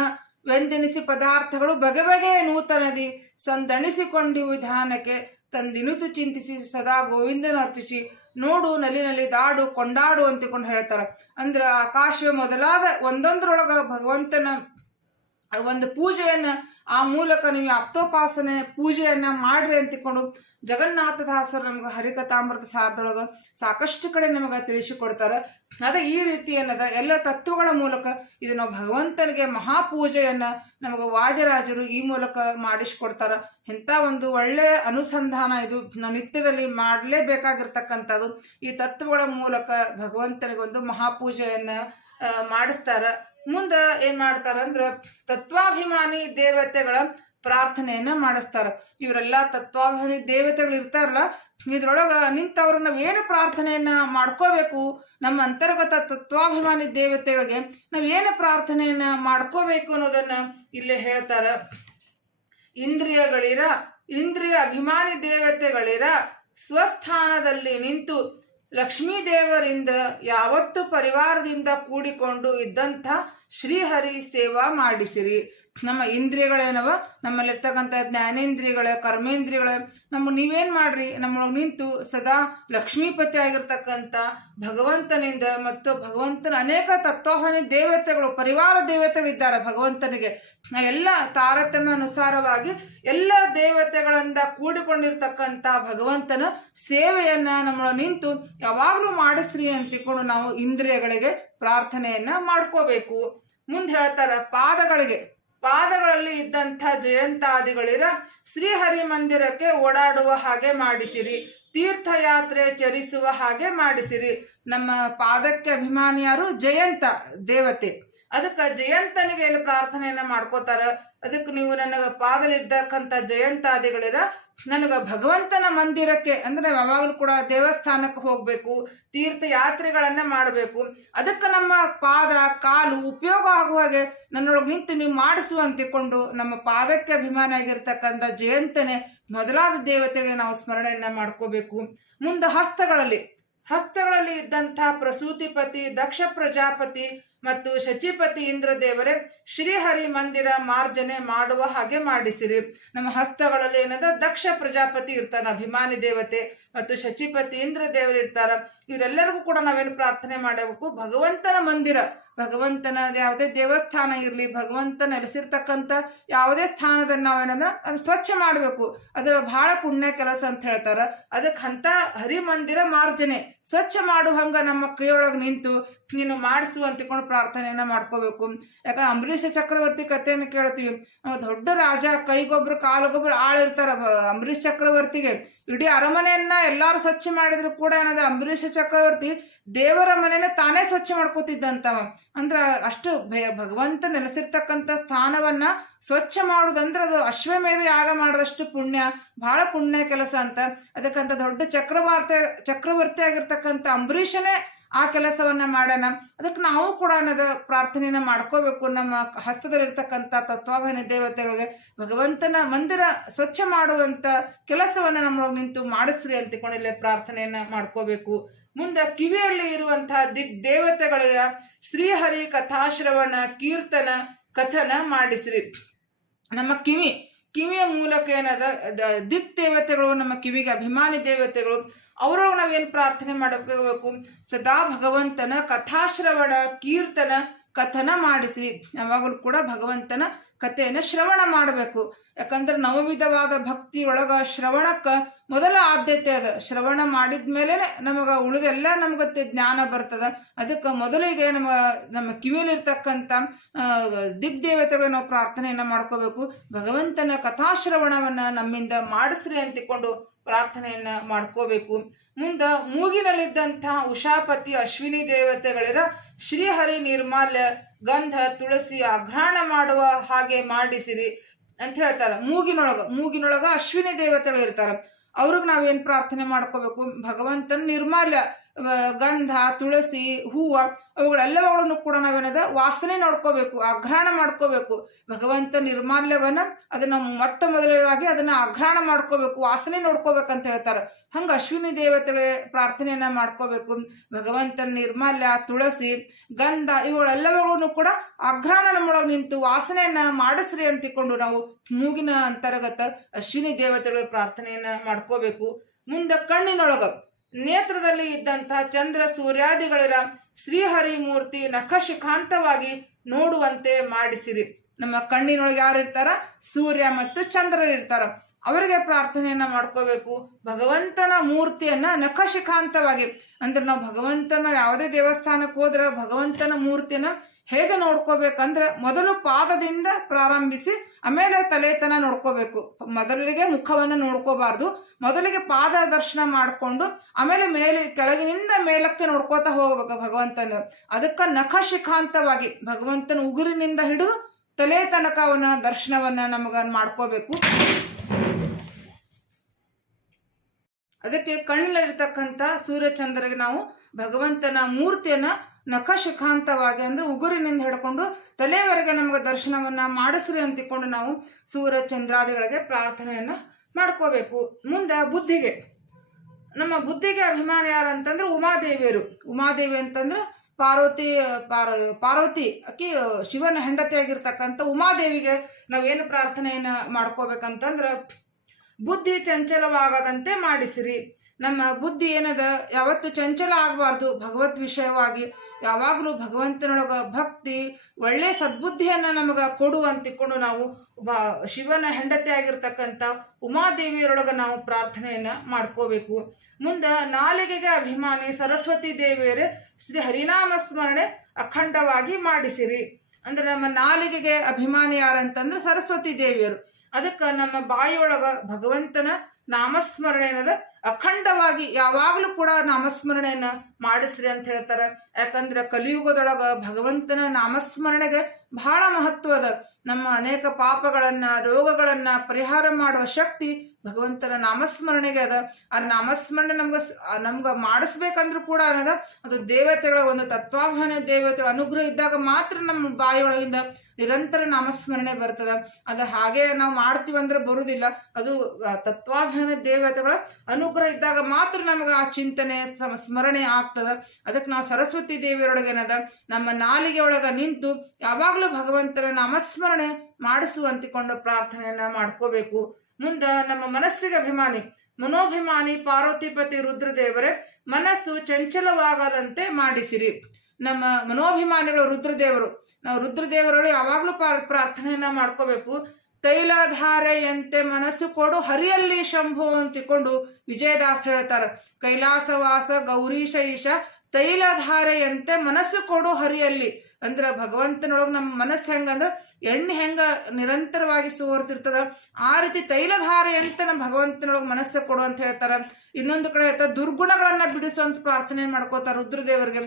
ವೆಂದೆನಿಸಿ ಪದಾರ್ಥಗಳು ಬಗೆ ನೂತನದಿ ಸಂದಣಿಸಿಕೊಂಡು ವಿಧಾನಕ್ಕೆ ತಂದಿನುತು ಚಿಂತಿಸಿ ಸದಾ ಗೋವಿಂದನ ಅರ್ಚಿಸಿ ನೋಡು ನಲಿ ದಾಡು ಕೊಂಡಾಡು ಅಂತಿಕೊಂಡು ಹೇಳ್ತಾರ. ಅಂದ್ರ ಆಕಾಶವೇ ಮೊದಲಾದ ಒಂದೊಂದರೊಳಗ ಭಗವಂತನ ಒಂದು ಪೂಜೆಯನ್ನ ಆ ಮೂಲಕ ನೀವು ಆಪ್ತೋಪಾಸನೆ ಪೂಜೆಯನ್ನ ಮಾಡ್ರಿ ಅಂತಿಕೊಂಡು ಜಗನ್ನಾಥದಾಸರು ನಮ್ಗೆ ಹರಿಕಥಾಮೃತ ಸಾರದೊಳಗೆ ಸಾಕಷ್ಟು ಕಡೆ ನಮಗೆ ತಿಳಿಸಿಕೊಡ್ತಾರೆ. ಅದೇ ಈ ರೀತಿ ಏನದ ಎಲ್ಲ ತತ್ವಗಳ ಮೂಲಕ ಇದು ನಾವು ಭಗವಂತನಿಗೆ ಮಹಾಪೂಜೆಯನ್ನ ನಮಗೆ ವಾದಿರಾಜರು ಈ ಮೂಲಕ ಮಾಡಿಸ್ಕೊಡ್ತಾರ. ಇಂಥ ಒಂದು ಒಳ್ಳೆ ಅನುಸಂಧಾನ ಇದು ನಾವು ನಿತ್ಯದಲ್ಲಿ ಮಾಡಲೇಬೇಕಾಗಿರ್ತಕ್ಕಂಥದ್ದು. ಈ ತತ್ವಗಳ ಮೂಲಕ ಭಗವಂತನಿಗೆ ಒಂದು ಮಹಾಪೂಜೆಯನ್ನ ಮಾಡಿಸ್ತಾರ. ಮುಂದೆ ಏನ್ ಮಾಡ್ತಾರ ಅಂದ್ರ ತತ್ವಾಭಿಮಾನಿ ದೇವತೆಗಳ ಪ್ರಾರ್ಥನೆಯನ್ನ ಮಾಡಿಸ್ತಾರ. ಇವರೆಲ್ಲ ತತ್ವಾಭಿಮಾನಿ ದೇವತೆಗಳು ಇರ್ತಾರಲ್ಲ, ಇದ್ರೊಳಗ ನಿಂತವ್ರು ನಾವೇನು ಪ್ರಾರ್ಥನೆಯನ್ನ ಮಾಡ್ಕೋಬೇಕು, ನಮ್ಮ ಅಂತರ್ಗತ ತತ್ವಾಭಿಮಾನಿ ದೇವತೆಗಳಿಗೆ ನಾವೇನು ಪ್ರಾರ್ಥನೆಯನ್ನ ಮಾಡ್ಕೋಬೇಕು ಅನ್ನೋದನ್ನ ಇಲ್ಲೇ ಹೇಳ್ತಾರ. ಇಂದ್ರಿಯ ಅಭಿಮಾನಿ ದೇವತೆಗಳಿರ ಸ್ವಸ್ಥಾನದಲ್ಲಿ ನಿಂತು ಲಕ್ಷ್ಮೀ ದೇವರಿಂದ ಯಾವತ್ತು ಪರಿವಾರದಿಂದ ಕೂಡಿಕೊಂಡು ಇದ್ದಂಥ ಶ್ರೀಹರಿ ಸೇವಾ ಮಾಡಿಸಿರಿ. ನಮ್ಮ ಇಂದ್ರಿಯಗಳೇನವ, ನಮ್ಮಲ್ಲಿರ್ತಕ್ಕಂಥ ಜ್ಞಾನೇಂದ್ರಿಯಗಳ ಕರ್ಮೇಂದ್ರಿಯಗಳ ನೀವೇನ್ ಮಾಡ್ರಿ, ನಮ್ಮೊಳಗೆ ನಿಂತು ಸದಾ ಲಕ್ಷ್ಮೀಪತಿ ಆಗಿರ್ತಕ್ಕಂಥ ಭಗವಂತನಿಂದ ಮತ್ತು ಭಗವಂತನ ಅನೇಕ ತತ್ವಾಭಿಮಾನಿ ದೇವತೆಗಳು ಪರಿವಾರ ದೇವತೆಗಳಿದ್ದಾರೆ ಭಗವಂತನಿಗೆ. ಎಲ್ಲ ತಾರತಮ್ಯ ಅನುಸಾರವಾಗಿ ಎಲ್ಲ ದೇವತೆಗಳಿಂದ ಕೂಡಿಕೊಂಡಿರ್ತಕ್ಕಂಥ ಭಗವಂತನ ಸೇವೆಯನ್ನ ನಮ್ಮೊಳಗೆ ನಿಂತು ಯಾವಾಗಲೂ ಮಾಡಿಸ್ರಿ ಅಂತಿಕೊಂಡು ನಾವು ಇಂದ್ರಿಯಗಳಿಗೆ ಪ್ರಾರ್ಥನೆಯನ್ನ ಮಾಡ್ಕೋಬೇಕು. ಮುಂದೆ ಹೇಳ್ತಾರ ಪಾದಗಳಲ್ಲಿ ಇದ್ದಂಥ ಜಯಂತಾದಿಗಳಿರ ಶ್ರೀಹರಿ ಮಂದಿರಕ್ಕೆ ಓಡಾಡುವ ಹಾಗೆ ಮಾಡಿಸಿರಿ, ತೀರ್ಥಯಾತ್ರೆ ಚರಿಸುವ ಹಾಗೆ ಮಾಡಿಸಿರಿ. ನಮ್ಮ ಪಾದಕ್ಕೆ ಅಭಿಮಾನಿಯಾರು ಜಯಂತ ದೇವತೆ, ಅದಕ್ಕೆ ಜಯಂತನಿಗೆ ಎಲ್ಲಿ ಪ್ರಾರ್ಥನೆಯನ್ನ ಮಾಡ್ಕೋತಾರ. ಅದಕ್ಕೆ ನೀವು ನನಗ ಪಾದಲಿದ್ದಕ್ಕಂಥ ಜಯಂತಾದಿಗಳಿರ ನನಗ ಭಗವಂತನ ಮಂದಿರಕ್ಕೆ ಅಂದ್ರೆ ಯಾವಾಗಲೂ ಕೂಡ ದೇವಸ್ಥಾನಕ್ಕೆ ಹೋಗ್ಬೇಕು, ತೀರ್ಥಯಾತ್ರೆಗಳನ್ನ ಮಾಡಬೇಕು. ಅದಕ್ಕೆ ನಮ್ಮ ಪಾದ ಕಾಲು ಉಪಯೋಗ ಆಗುವಾಗೆ ನನ್ನೊಳಗೆ ನಿಂತು ನೀವು ಮಾಡಿಸು ಅಂತಿಕೊಂಡು ನಮ್ಮ ಪಾದಕ್ಕೆ ಅಭಿಮಾನ ಆಗಿರ್ತಕ್ಕಂಥ ಜಯಂತನೇ ಮೊದಲಾದ ದೇವತೆಗಳಿಗೆ ನಾವು ಸ್ಮರಣೆಯನ್ನ ಮಾಡ್ಕೋಬೇಕು. ಮುಂದೆ ಹಸ್ತಗಳಲ್ಲಿ ಇದ್ದಂಥ ಪ್ರಸೂತಿಪತಿ ದಕ್ಷ ಪ್ರಜಾಪತಿ ಮತ್ತು ಶಚಿಪತಿ ಇಂದ್ರದೇವರೇ ಶ್ರೀಹರಿ ಮಂದಿರ ಮಾರ್ಜನೆ ಮಾಡುವ ಹಾಗೆ ಮಾಡಿಸಿರಿ. ನಮ್ಮ ಹಸ್ತಗಳಲ್ಲಿ ಏನದ ದಕ್ಷ ಪ್ರಜಾಪತಿ ಇರ್ತಾನ ಅಭಿಮಾನಿ ದೇವತೆ, ಮತ್ತು ಶಚಿಪತಿ ಇಂದ್ರದೇವರು ಇರ್ತಾರ. ಇವರೆಲ್ಲರಿಗೂ ಕೂಡ ನಾವೇನು ಪ್ರಾರ್ಥನೆ ಮಾಡಬೇಕು, ಭಗವಂತನ ಮಂದಿರ, ಭಗವಂತನ ಯಾವುದೇ ದೇವಸ್ಥಾನ ಇರಲಿ, ಭಗವಂತ ನೆಲೆಸಿರ್ತಕ್ಕಂಥ ಯಾವುದೇ ಸ್ಥಾನದಲ್ಲಿ ನಾವೇನಂದ್ರೆ ಅದು ಸ್ವಚ್ಛ ಮಾಡಬೇಕು. ಅದರ ಬಹಳ ಪುಣ್ಯ ಕೆಲಸ ಅಂತ ಹೇಳ್ತಾರ. ಅದಕ್ಕೆ ಅಂತ ಹರಿಮಂದಿರ ಮಾರ್ಜನೆ ಸ್ವಚ್ಛ ಮಾಡುವಂಗ ನಮ್ಮ ಕೈಯೊಳಗೆ ನಿಂತು ನೀನು ಮಾಡಿಸು ಅಂತಿಕೊಂಡು ಪ್ರಾರ್ಥನೆಯನ್ನ ಮಾಡ್ಕೋಬೇಕು. ಯಾಕಂದ್ರೆ ಅಂಬರೀಷ ಚಕ್ರವರ್ತಿ ಕಥೆಯನ್ನು ಕೇಳ್ತೀವಿ. ದೊಡ್ಡ ರಾಜ, ಕೈಗೊಬ್ರು ಕಾಲಗೊಬ್ರು ಆಳಿರ್ತಾರ. ಅಂಬರೀಷ್ ಚಕ್ರವರ್ತಿಗೆ ಇಡೀ ಅರಮನೆಯನ್ನ ಎಲ್ಲಾರು ಸ್ವಚ್ಛ ಮಾಡಿದ್ರು ಕೂಡ ಏನದ ಅಂಬರೀಷ ಚಕ್ರವರ್ತಿ ದೇವರ ಮನೆಯನ್ನ ತಾನೇ ಸ್ವಚ್ಛ ಮಾಡ್ಕೋತಿದ್ದಂತವ. ಅಂದ್ರ ಅಷ್ಟು ಭಗವಂತ ನೆಲೆಸಿರ್ತಕ್ಕಂಥ ಸ್ಥಾನವನ್ನ ಸ್ವಚ್ಛ ಮಾಡುದಂದ್ರ ಅದು ಅಶ್ವಮೇಧ ಯಾಗ ಮಾಡಿದಷ್ಟು ಪುಣ್ಯ, ಬಹಳ ಪುಣ್ಯ ಕೆಲಸ ಅಂತ. ಅದಕ್ಕಂತ ದೊಡ್ಡ ಚಕ್ರವರ್ತಿ ಆಗಿರ್ತಕ್ಕಂಥ ಅಂಬರೀಷನೇ ಆ ಕೆಲಸವನ್ನ ಮಾಡೋಣ. ಅದಕ್ಕೆ ನಾವು ಕೂಡ ಅನ್ನೋದು ಪ್ರಾರ್ಥನೆಯನ್ನ ಮಾಡ್ಕೋಬೇಕು. ನಮ್ಮ ಹಸ್ತದಲ್ಲಿರ್ತಕ್ಕಂಥ ತತ್ವಾಭಿಮಾನಿ ದೇವತೆಗಳಿಗೆ ಭಗವಂತನ ಮಂದಿರ ಸ್ವಚ್ಛ ಮಾಡುವಂತ ಕೆಲಸವನ್ನ ನಮ್ಮೊಳಗೆ ನಿಂತು ಮಾಡಿಸ್ರಿ ಅಂತಿಕೊಂಡಿಲ್ಲ ಪ್ರಾರ್ಥನೆಯನ್ನ ಮಾಡ್ಕೋಬೇಕು. ಮುಂದೆ ಕಿವಿಯಲ್ಲಿ ಇರುವಂತಹ ದೇವತೆಗಳ ಶ್ರೀಹರಿ ಕಥಾಶ್ರವಣ ಕೀರ್ತನ ಕಥನ ಮಾಡಿಸ್ರಿ. ನಮ್ಮ ಕಿವಿಯ ಮೂಲಕ ಏನದ ದೇವತೆಗಳು, ನಮ್ಮ ಕಿವಿಗೆ ಅಭಿಮಾನಿ ದೇವತೆಗಳು, ಅವರೊಳಗೆ ನಾವೇನು ಪ್ರಾರ್ಥನೆ ಮಾಡಬೇಕು, ಸದಾ ಭಗವಂತನ ಕಥಾಶ್ರವಣ ಕೀರ್ತನ ಕಥನ ಮಾಡಿಸಿ. ಯಾವಾಗಲೂ ಕೂಡ ಭಗವಂತನ ಕಥೆಯನ್ನು ಶ್ರವಣ ಮಾಡಬೇಕು. ಯಾಕಂದ್ರೆ ನವವಿಧವಾದ ಭಕ್ತಿ ಒಳಗ ಶ್ರವಣಕ್ಕ ಮೊದಲ ಆದ್ಯತೆ ಅದ. ಶ್ರವಣ ಮಾಡಿದ್ಮೇಲೆ ನಮಗ ಉಳಿದೆಲ್ಲ ನಮ್ಗೆ ಜ್ಞಾನ ಬರ್ತದ. ಅದಕ್ಕೆ ಮೊದಲಿಗೆ ನಮ್ಮ ಕಿವಿಯಲ್ಲಿರ್ತಕ್ಕಂಥ ದಿಗ್ದೇವತೆಗಳು ನಾವು ಪ್ರಾರ್ಥನೆಯನ್ನ ಮಾಡ್ಕೋಬೇಕು. ಭಗವಂತನ ಕಥಾಶ್ರವಣವನ್ನ ನಮ್ಮಿಂದ ಮಾಡಿಸ್ರಿ ಅಂತಿಕೊಂಡು ಪ್ರಾರ್ಥನೆಯನ್ನ ಮಾಡ್ಕೋಬೇಕು. ಮುಂದ ಮೂಗಿನಲ್ಲಿದ್ದಂಥ ಉಷಾಪತಿ ಅಶ್ವಿನಿ ದೇವತೆಗಳಿರ ಶ್ರೀಹರಿ ನಿರ್ಮಾಲ್ಯ ಗಂಧ ತುಳಸಿ ಅಘ್ರಾಣ ಮಾಡುವ ಹಾಗೆ ಮಾಡಿಸಿರಿ ಅಂತ ಹೇಳ್ತಾರ. ಮೂಗಿನೊಳಗ ಅಶ್ವಿನಿ ದೇವತೆಗಳು ಇರ್ತಾರ. ಅವ್ರಿಗೆ ನಾವೇನ್ ಪ್ರಾರ್ಥನೆ ಮಾಡ್ಕೋಬೇಕು, ಭಗವಂತನ ನಿರ್ಮಾಲ್ಯ ಗಂಧ ತುಳಸಿ ಹೂವ ಅವುಗಳೆಲ್ಲವುಗಳನ್ನು ಕೂಡ ನಾವೇನದ ವಾಸನೆ ನೋಡ್ಕೋಬೇಕು, ಅಘ್ರಾಣ ಮಾಡ್ಕೋಬೇಕು. ಭಗವಂತ ನಿರ್ಮಾಲ್ಯವನ್ನ ಅದನ್ನ ಮೊಟ್ಟ ಮೊದಲವಾಗಿ ಅದನ್ನ ಅಘ್ರಾಣ ಮಾಡ್ಕೋಬೇಕು, ವಾಸನೆ ನೋಡ್ಕೋಬೇಕಂತ ಹೇಳ್ತಾರ. ಹಂಗ ಅಶ್ವಿನಿ ದೇವತೆಗಳ ಪ್ರಾರ್ಥನೆಯನ್ನ ಮಾಡ್ಕೋಬೇಕು. ಭಗವಂತನ ನಿರ್ಮಾಲ್ಯ ತುಳಸಿ ಗಂಧ ಇವುಗಳೆಲ್ಲವುಗಳನ್ನು ಕೂಡ ಅಘ್ರಾಣ ನಮ್ಮೊಳಗೆ ನಿಂತು ವಾಸನೆಯನ್ನ ಮಾಡಿಸ್ರಿ ಅಂತಿಕೊಂಡು ನಾವು ಮೂಗಿನ ಅಂತರ್ಗತ ಅಶ್ವಿನಿ ದೇವತೆಗಳ ಪ್ರಾರ್ಥನೆಯನ್ನ ಮಾಡ್ಕೋಬೇಕು. ಮುಂದೆ ನೇತ್ರದಲ್ಲಿ ಇದ್ದಂತಹ ಚಂದ್ರ ಸೂರ್ಯಾದಿಗಳಿರ ಶ್ರೀಹರಿ ಮೂರ್ತಿ ನಖಶಿಖಾಂತವಾಗಿ ನೋಡುವಂತೆ ಮಾಡಿಸಿರಿ. ನಮ್ಮ ಕಣ್ಣಿನೊಳಗೆ ಯಾರು ಇರ್ತಾರ, ಸೂರ್ಯ ಮತ್ತು ಚಂದ್ರ ಇರ್ತಾರ. ಅವರಿಗೆ ಪ್ರಾರ್ಥನೆಯನ್ನ ಮಾಡ್ಕೋಬೇಕು. ಭಗವಂತನ ಮೂರ್ತಿಯನ್ನ ನಖಶಿಖಾಂತವಾಗಿ, ಅಂದ್ರೆ ನಾವು ಭಗವಂತನ ಯಾವುದೇ ದೇವಸ್ಥಾನಕ್ಕೆ ಹೋದ್ರೆ ಭಗವಂತನ ಮೂರ್ತಿಯನ್ನ ಹೇಗೆ ನೋಡ್ಕೋಬೇಕಂದ್ರೆ ಮೊದಲು ಪಾದದಿಂದ ಪ್ರಾರಂಭಿಸಿ ಆಮೇಲೆ ತಲೆತನ ನೋಡ್ಕೋಬೇಕು. ಮೊದಲಿಗೆ ಮುಖವನ್ನ ನೋಡ್ಕೋಬಾರ್ದು, ಮೊದಲಿಗೆ ಪಾದ ದರ್ಶನ ಮಾಡಿಕೊಂಡು ಆಮೇಲೆ ಮೇಲೆ ಕೆಳಗಿನಿಂದ ಮೇಲಕ್ಕೆ ನೋಡ್ಕೋತಾ ಹೋಗ್ಬೇಕು ಭಗವಂತನ. ಅದಕ್ಕೆ ನಖಶಿಖಾಂತವಾಗಿ ಭಗವಂತನ ಉಗುರಿನಿಂದ ಹಿಡಿದು ತಲೆ ತನಕ ಅವನ ದರ್ಶನವನ್ನ ನಮಗ ಮಾಡ್ಕೋಬೇಕು. ಅದಕ್ಕೆ ಕಣ್ಣಲ್ಲಿರ್ತಕ್ಕಂಥ ಸೂರ್ಯಚಂದ್ರಗೆ ನಾವು ಭಗವಂತನ ಮೂರ್ತಿಯನ್ನ ನಖಶಿಖಾಂತವಾಗಿ ಅಂದ್ರೆ ಉಗುರಿನಿಂದ ಹಿಡ್ಕೊಂಡು ತಲೆವರೆಗೆ ನಮ್ಗೆ ದರ್ಶನವನ್ನ ಮಾಡಿಸ್ರಿ ಅಂತಿಕೊಂಡು ನಾವು ಸೂರ್ಯಚಂದ್ರಾದಿಗಳಿಗೆ ಪ್ರಾರ್ಥನೆಯನ್ನ ಮಾಡ್ಕೋಬೇಕು. ಮುಂದೆ ಬುದ್ಧಿಗೆ, ನಮ್ಮ ಬುದ್ಧಿಗೆ ಅಭಿಮಾನಿ ಯಾರಂತಂದ್ರೆ ಉಮಾದೇವಿಯರು. ಉಮಾದೇವಿ ಅಂತಂದ್ರೆ ಪಾರ್ವತಿ ಅಕ್ಕಿ ಶಿವನ ಹೆಂಡತಿಯಾಗಿರ್ತಕ್ಕಂಥ ಉಮಾದೇವಿಗೆ ನಾವೇನು ಪ್ರಾರ್ಥನೆಯನ್ನ ಮಾಡ್ಕೋಬೇಕಂತಂದ್ರ ಬುದ್ಧಿ ಚಂಚಲವಾಗದಂತೆ ಮಾಡಿಸಿರಿ. ನಮ್ಮ ಬುದ್ಧಿ ಏನದ ಯಾವತ್ತು ಚಂಚಲ ಆಗಬಾರ್ದು, ಭಗವತ್ ವಿಷಯವಾಗಿ ಯಾವಾಗಲೂ ಭಗವಂತನೊಳಗ ಭಕ್ತಿ ಒಳ್ಳೆ ಸದ್ಬುದ್ಧಿಯನ್ನ ನಮಗ ಕೊಡು ಅಂತಿಕೊಂಡು ನಾವು ಶಿವನ ಹೆಂಡತಿ ಆಗಿರ್ತಕ್ಕಂಥ ಉಮಾದೇವಿಯರೊಳಗ ನಾವು ಪ್ರಾರ್ಥನೆಯನ್ನ ಮಾಡ್ಕೋಬೇಕು. ಮುಂದೆ ನಾಲಿಗೆಗೆ ಅಭಿಮಾನಿ ಸರಸ್ವತಿ ದೇವಿಯರೇ ಶ್ರೀ ಹರಿನಾಮ ಸ್ಮರಣೆ ಅಖಂಡವಾಗಿ ಮಾಡಿಸಿರಿ. ಅಂದ್ರೆ ನಮ್ಮ ನಾಲಿಗೆಗೆ ಅಭಿಮಾನಿ ಯಾರಂತಂದ್ರೆ ಸರಸ್ವತಿ ದೇವಿಯರು. ಅದಕ್ಕೆ ನಮ್ಮ ಬಾಯಿಯೊಳಗ ಭಗವಂತನ ನಾಮಸ್ಮರಣೆ ಏನದ ಅಖಂಡವಾಗಿ ಯಾವಾಗಲೂ ಕೂಡ ನಾಮಸ್ಮರಣೆಯನ್ನ ಮಾಡಿಸ್ರಿ ಅಂತ ಹೇಳ್ತಾರೆ. ಯಾಕಂದ್ರೆ ಕಲಿಯುಗದೊಳಗ ಭಗವಂತನ ನಾಮಸ್ಮರಣೆಗೆ ಬಹಳ ಮಹತ್ವ ಅದ. ನಮ್ಮ ಅನೇಕ ಪಾಪಗಳನ್ನ ರೋಗಗಳನ್ನ ಪರಿಹಾರ ಮಾಡುವ ಶಕ್ತಿ ಭಗವಂತನ ನಾಮಸ್ಮರಣೆಗೆ ಅದ. ಆ ನಾಮಸ್ಮರಣೆ ನಮ್ಗ ಮಾಡಿಸ್ಬೇಕಂದ್ರೂ ಕೂಡ ಅನ್ನದ ಅದು ದೇವತೆಗಳ ಒಂದು ತತ್ವಾಭಾನ ದೇವತೆಗಳ ಅನುಗ್ರಹ ಇದ್ದಾಗ ಮಾತ್ರ ನಮ್ಮ ಬಾಯಿಯೊಳಗಿಂದ ನಿರಂತರ ನಾಮಸ್ಮರಣೆ ಬರ್ತದ. ಅದು ಹಾಗೆ ನಾವು ಮಾಡ್ತೀವಂದ್ರೆ ಬರುವುದಿಲ್ಲ. ಅದು ತತ್ವಾಭಾನ ದೇವತೆಗಳ ಅನುಗ್ರಹ ಇದ್ದಾಗ ಮಾತ್ರ ನಮ್ಗೆ ಆ ಚಿಂತನೆ ಸ್ಮರಣೆ ಆಗ್ತದ. ಅದಕ್ಕೆ ನಾವು ಸರಸ್ವತಿ ದೇವಿಯರೊಳಗೆ ಏನದ ನಮ್ಮ ನಾಲಿಗೆ ಒಳಗ ನಿಂತು ಯಾವಾಗ್ಲೂ ಭಗವಂತನ ನಾಮಸ್ಮರಣೆ ಮಾಡಿಸುವಂತಿಕೊಂಡು ಪ್ರಾರ್ಥನೆಯನ್ನ ಮಾಡ್ಕೋಬೇಕು. ಮುಂದ ನಮ್ಮ ಮನಸ್ಸಿಗೆ ಅಭಿಮಾನಿ ಮನೋಭಿಮಾನಿ ಪಾರ್ವತಿಪತಿ ರುದ್ರದೇವರೇ ಮನಸ್ಸು ಚಂಚಲವಾಗದಂತೆ ಮಾಡಿಸಿರಿ. ನಮ್ಮ ಮನೋಭಿಮಾನಿಗಳು ರುದ್ರದೇವರು. ನಾವು ರುದ್ರದೇವರಲ್ಲಿ ಯಾವಾಗ್ಲೂ ಪ್ರಾರ್ಥನೆಯನ್ನ ಮಾಡ್ಕೋಬೇಕು. ತೈಲಧಾರೆಯಂತೆ ಮನಸ್ಸು ಕೊಡು ಹರಿಯಲ್ಲಿ ಶಂಭು ಅಂತಿಕೊಂಡು ವಿಜಯದಾಸ್ ಹೇಳ್ತಾರೆ. ಕೈಲಾಸವಾಸ ಗೌರೀಶ ಈಶ ತೈಲಧಾರೆಯಂತೆ ಮನಸ್ಸು ಕೊಡು ಹರಿಯಲ್ಲಿ. ಅಂದ್ರೆ ಭಗವಂತನೊಳಗೆ ನಮ್ಮ ಮನಸ್ಸು ಹೆಂಗಂದ್ರೆ ಎಣ್ಣೆ ಹೆಂಗ ನಿರಂತರವಾಗಿ ಸೋರ್ತಿರ್ತದ ಆ ರೀತಿ ತೈಲಧಾರೆ ಅಂತ ನಮ್ಮ ಭಗವಂತನೊಳಗೆ ಮನಸ್ಸು ಕೊಡು ಅಂತ ಹೇಳ್ತಾರ. ಇನ್ನೊಂದು ಕಡೆ ಹೇಳ್ತಾರೆ ದುರ್ಗುಣಗಳನ್ನ ಬಿಡಿಸುವಂತ ಪ್ರಾರ್ಥನೆ ಮಾಡ್ಕೋತಾರ ರುದ್ರದೇವರಿಗೆ.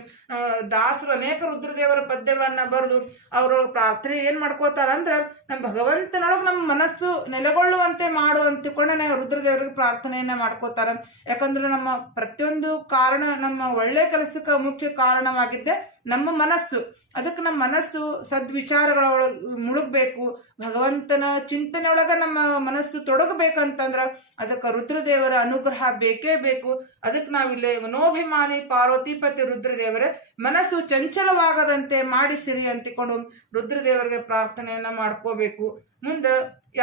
ದಾಸರು ಅನೇಕ ರುದ್ರದೇವರ ಪದ್ಯಗಳನ್ನ ಬರೆದು ಅವ್ರೊಳಗೆ ಪ್ರಾರ್ಥನೆ ಏನ್ ಮಾಡ್ಕೋತಾರ ಅಂದ್ರ ನಮ್ಮ ಭಗವಂತನೊಳಗೆ ನಮ್ಮ ಮನಸ್ಸು ನೆಲೆಗೊಳ್ಳುವಂತೆ ಮಾಡುವಂತಿಕೊಂಡೆ ನಾವು ರುದ್ರದೇವರಿಗೆ ಪ್ರಾರ್ಥನೆಯನ್ನ ಮಾಡ್ಕೋತಾರ. ಯಾಕಂದ್ರೆ ನಮ್ಮ ಪ್ರತಿಯೊಂದು ಕಾರಣ ನಮ್ಮ ಒಳ್ಳೆ ಕೆಲಸಕ್ಕೆ ಮುಖ್ಯ ಕಾರಣವಾಗಿದ್ದೆ ನಮ್ಮ ಮನಸ್ಸು. ಅದಕ್ಕೆ ನಮ್ಮ ಮನಸ್ಸು ಸದ್ವಿಚಾರಗಳೊಳಗೆ ಮುಳುಗಬೇಕು, ಭಗವಂತನ ಚಿಂತನೆ ಒಳಗ ನಮ್ಮ ಮನಸ್ಸು ತೊಡಗಬೇಕಂತಂದ್ರ ಅದಕ್ಕೆ ರುದ್ರದೇವರ ಅನುಗ್ರಹ ಬೇಕೇ ಬೇಕು. ಅದಕ್ಕೆ ನಾವಿಲ್ಲಿ ಮನೋಭಿಮಾನಿ ಪಾರ್ವತಿಪತಿ ರುದ್ರದೇವರೇ ಮನಸ್ಸು ಚಂಚಲವಾಗದಂತೆ ಮಾಡಿಸಿರಿ ಅಂತಿಕೊಂಡು ರುದ್ರದೇವರಿಗೆ ಪ್ರಾರ್ಥನೆಯನ್ನ ಮಾಡ್ಕೋಬೇಕು. ಮುಂದೆ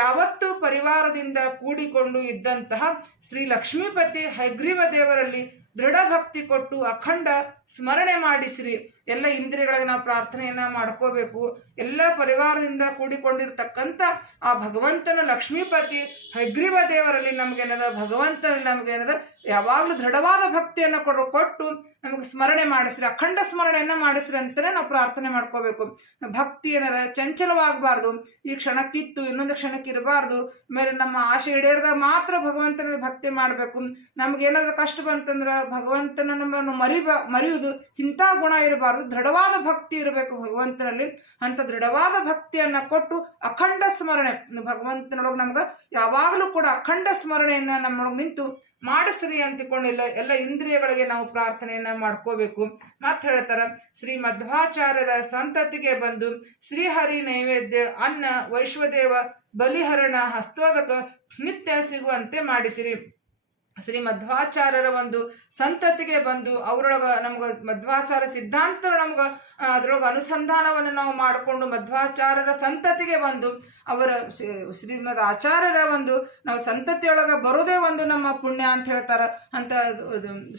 ಯಾವತ್ತು ಪರಿವಾರದಿಂದ ಕೂಡಿಕೊಂಡು ಇದ್ದಂತಹ ಶ್ರೀ ಲಕ್ಷ್ಮೀಪತಿ ಹೈಗ್ರೀವ ದೇವರಲ್ಲಿ ದೃಢ ಭಕ್ತಿ ಕೊಟ್ಟು ಅಖಂಡ ಸ್ಮರಣೆ ಮಾಡಿಸಿರಿ. ಎಲ್ಲ ಇಂದ್ರಿಯಗಳಿಗೆ ನಾವು ಪ್ರಾರ್ಥನೆಯನ್ನ ಮಾಡ್ಕೋಬೇಕು. ಎಲ್ಲ ಪರಿವಾರದಿಂದ ಕೂಡಿಕೊಂಡಿರ್ತಕ್ಕಂಥ ಆ ಭಗವಂತನ ಲಕ್ಷ್ಮೀಪತಿ ಹೈಗ್ರೀವ ದೇವರಲ್ಲಿ ನಮ್ಗೇನದ ಭಗವಂತನಲ್ಲಿ ನಮ್ಗೇನದ ಯಾವಾಗ್ಲೂ ದೃಢವಾದ ಭಕ್ತಿಯನ್ನು ಕೊಟ್ಟು ನಮ್ಗೆ ಸ್ಮರಣೆ ಮಾಡಿಸ್ರಿ, ಅಖಂಡ ಸ್ಮರಣೆಯನ್ನ ಮಾಡಿಸ್ರಿ ಅಂತಾನೆ ನಾವು ಪ್ರಾರ್ಥನೆ ಮಾಡ್ಕೋಬೇಕು. ಭಕ್ತಿ ಏನದ ಚಂಚಲವಾಗಬಾರ್ದು. ಈ ಕ್ಷಣಕ್ಕಿತ್ತು ಇನ್ನೊಂದು ಕ್ಷಣಕ್ಕೆ ಇರಬಾರ್ದು. ಆಮೇಲೆ ನಮ್ಮ ಆಸೆ ಈಡೇರಿದಾಗ ಮಾತ್ರ ಭಗವಂತನಲ್ಲಿ ಭಕ್ತಿ ಮಾಡ್ಬೇಕು. ನಮ್ಗೇನಾದ್ರೂ ಕಷ್ಟ ಬಂತಂದ್ರ ಭಗವಂತನ ನಮ್ಮನ್ನು ಮರೆಯುವುದು ಇಂಥ ಗುಣ ಇರಬಾರ್ದು. ದೃಢವಾದ ಭಕ್ತಿ ಇರಬೇಕು ಭಗವಂತನಲ್ಲಿ. ಅಂತ ದೃಢವಾದ ಭಕ್ತಿಯನ್ನ ಕೊಟ್ಟು ಅಖಂಡ ಸ್ಮರಣೆ ಭಗವಂತನೊಳಗೆ ನಮ್ಗ ಯಾವಾಗಲೂ ಕೂಡ ಅಖಂಡ ಸ್ಮರಣೆಯನ್ನ ನಮ್ಮೊಳಗೆ ನಿಂತು ಮಾಡಿಸ್ರಿ ಅಂತಿಕೊಂಡಿಲ್ಲ ಎಲ್ಲ ಇಂದ್ರಿಯಗಳಿಗೆ ನಾವು ಪ್ರಾರ್ಥನೆಯನ್ನ ಮಾಡ್ಕೋಬೇಕು. ಮತ್ ಹೇಳ್ತಾರ ಶ್ರೀ ಮಧ್ವಾಚಾರ್ಯರ ಸಂತತಿಗೆ ಬಂದು ಶ್ರೀಹರಿ ನೈವೇದ್ಯ ಅನ್ನ ವೈಶ್ವದೇವ ಬಲಿಹರಣ ಹಸ್ತೋದಕ ನಿತ್ಯ ಸಿಗುವಂತೆ ಮಾಡಿಸಿರಿ. ಶ್ರೀ ಮಧ್ವಾಚಾರ್ಯರ ಒಂದು ಸಂತತಿಗೆ ಬಂದು ಅವರೊಳಗ ನಮ್ಗ ಮಧ್ವಾಚಾರ್ಯ ಸಿದ್ಧಾಂತ ನಮ್ಗ ಅದ್ರೊಳಗ ಅನುಸಂಧಾನವನ್ನು ನಾವು ಮಾಡಿಕೊಂಡು ಮಧ್ವಾಚಾರ್ಯರ ಸಂತತಿಗೆ ಬಂದು ಅವರ ಶ್ರೀಮದ್ ಆಚಾರ್ಯರ ಒಂದು ನಾವು ಸಂತತಿಯೊಳಗ ಬರೋದೇ ಒಂದು ನಮ್ಮ ಪುಣ್ಯ ಅಂತ ಹೇಳ್ತಾರ. ಅಂತ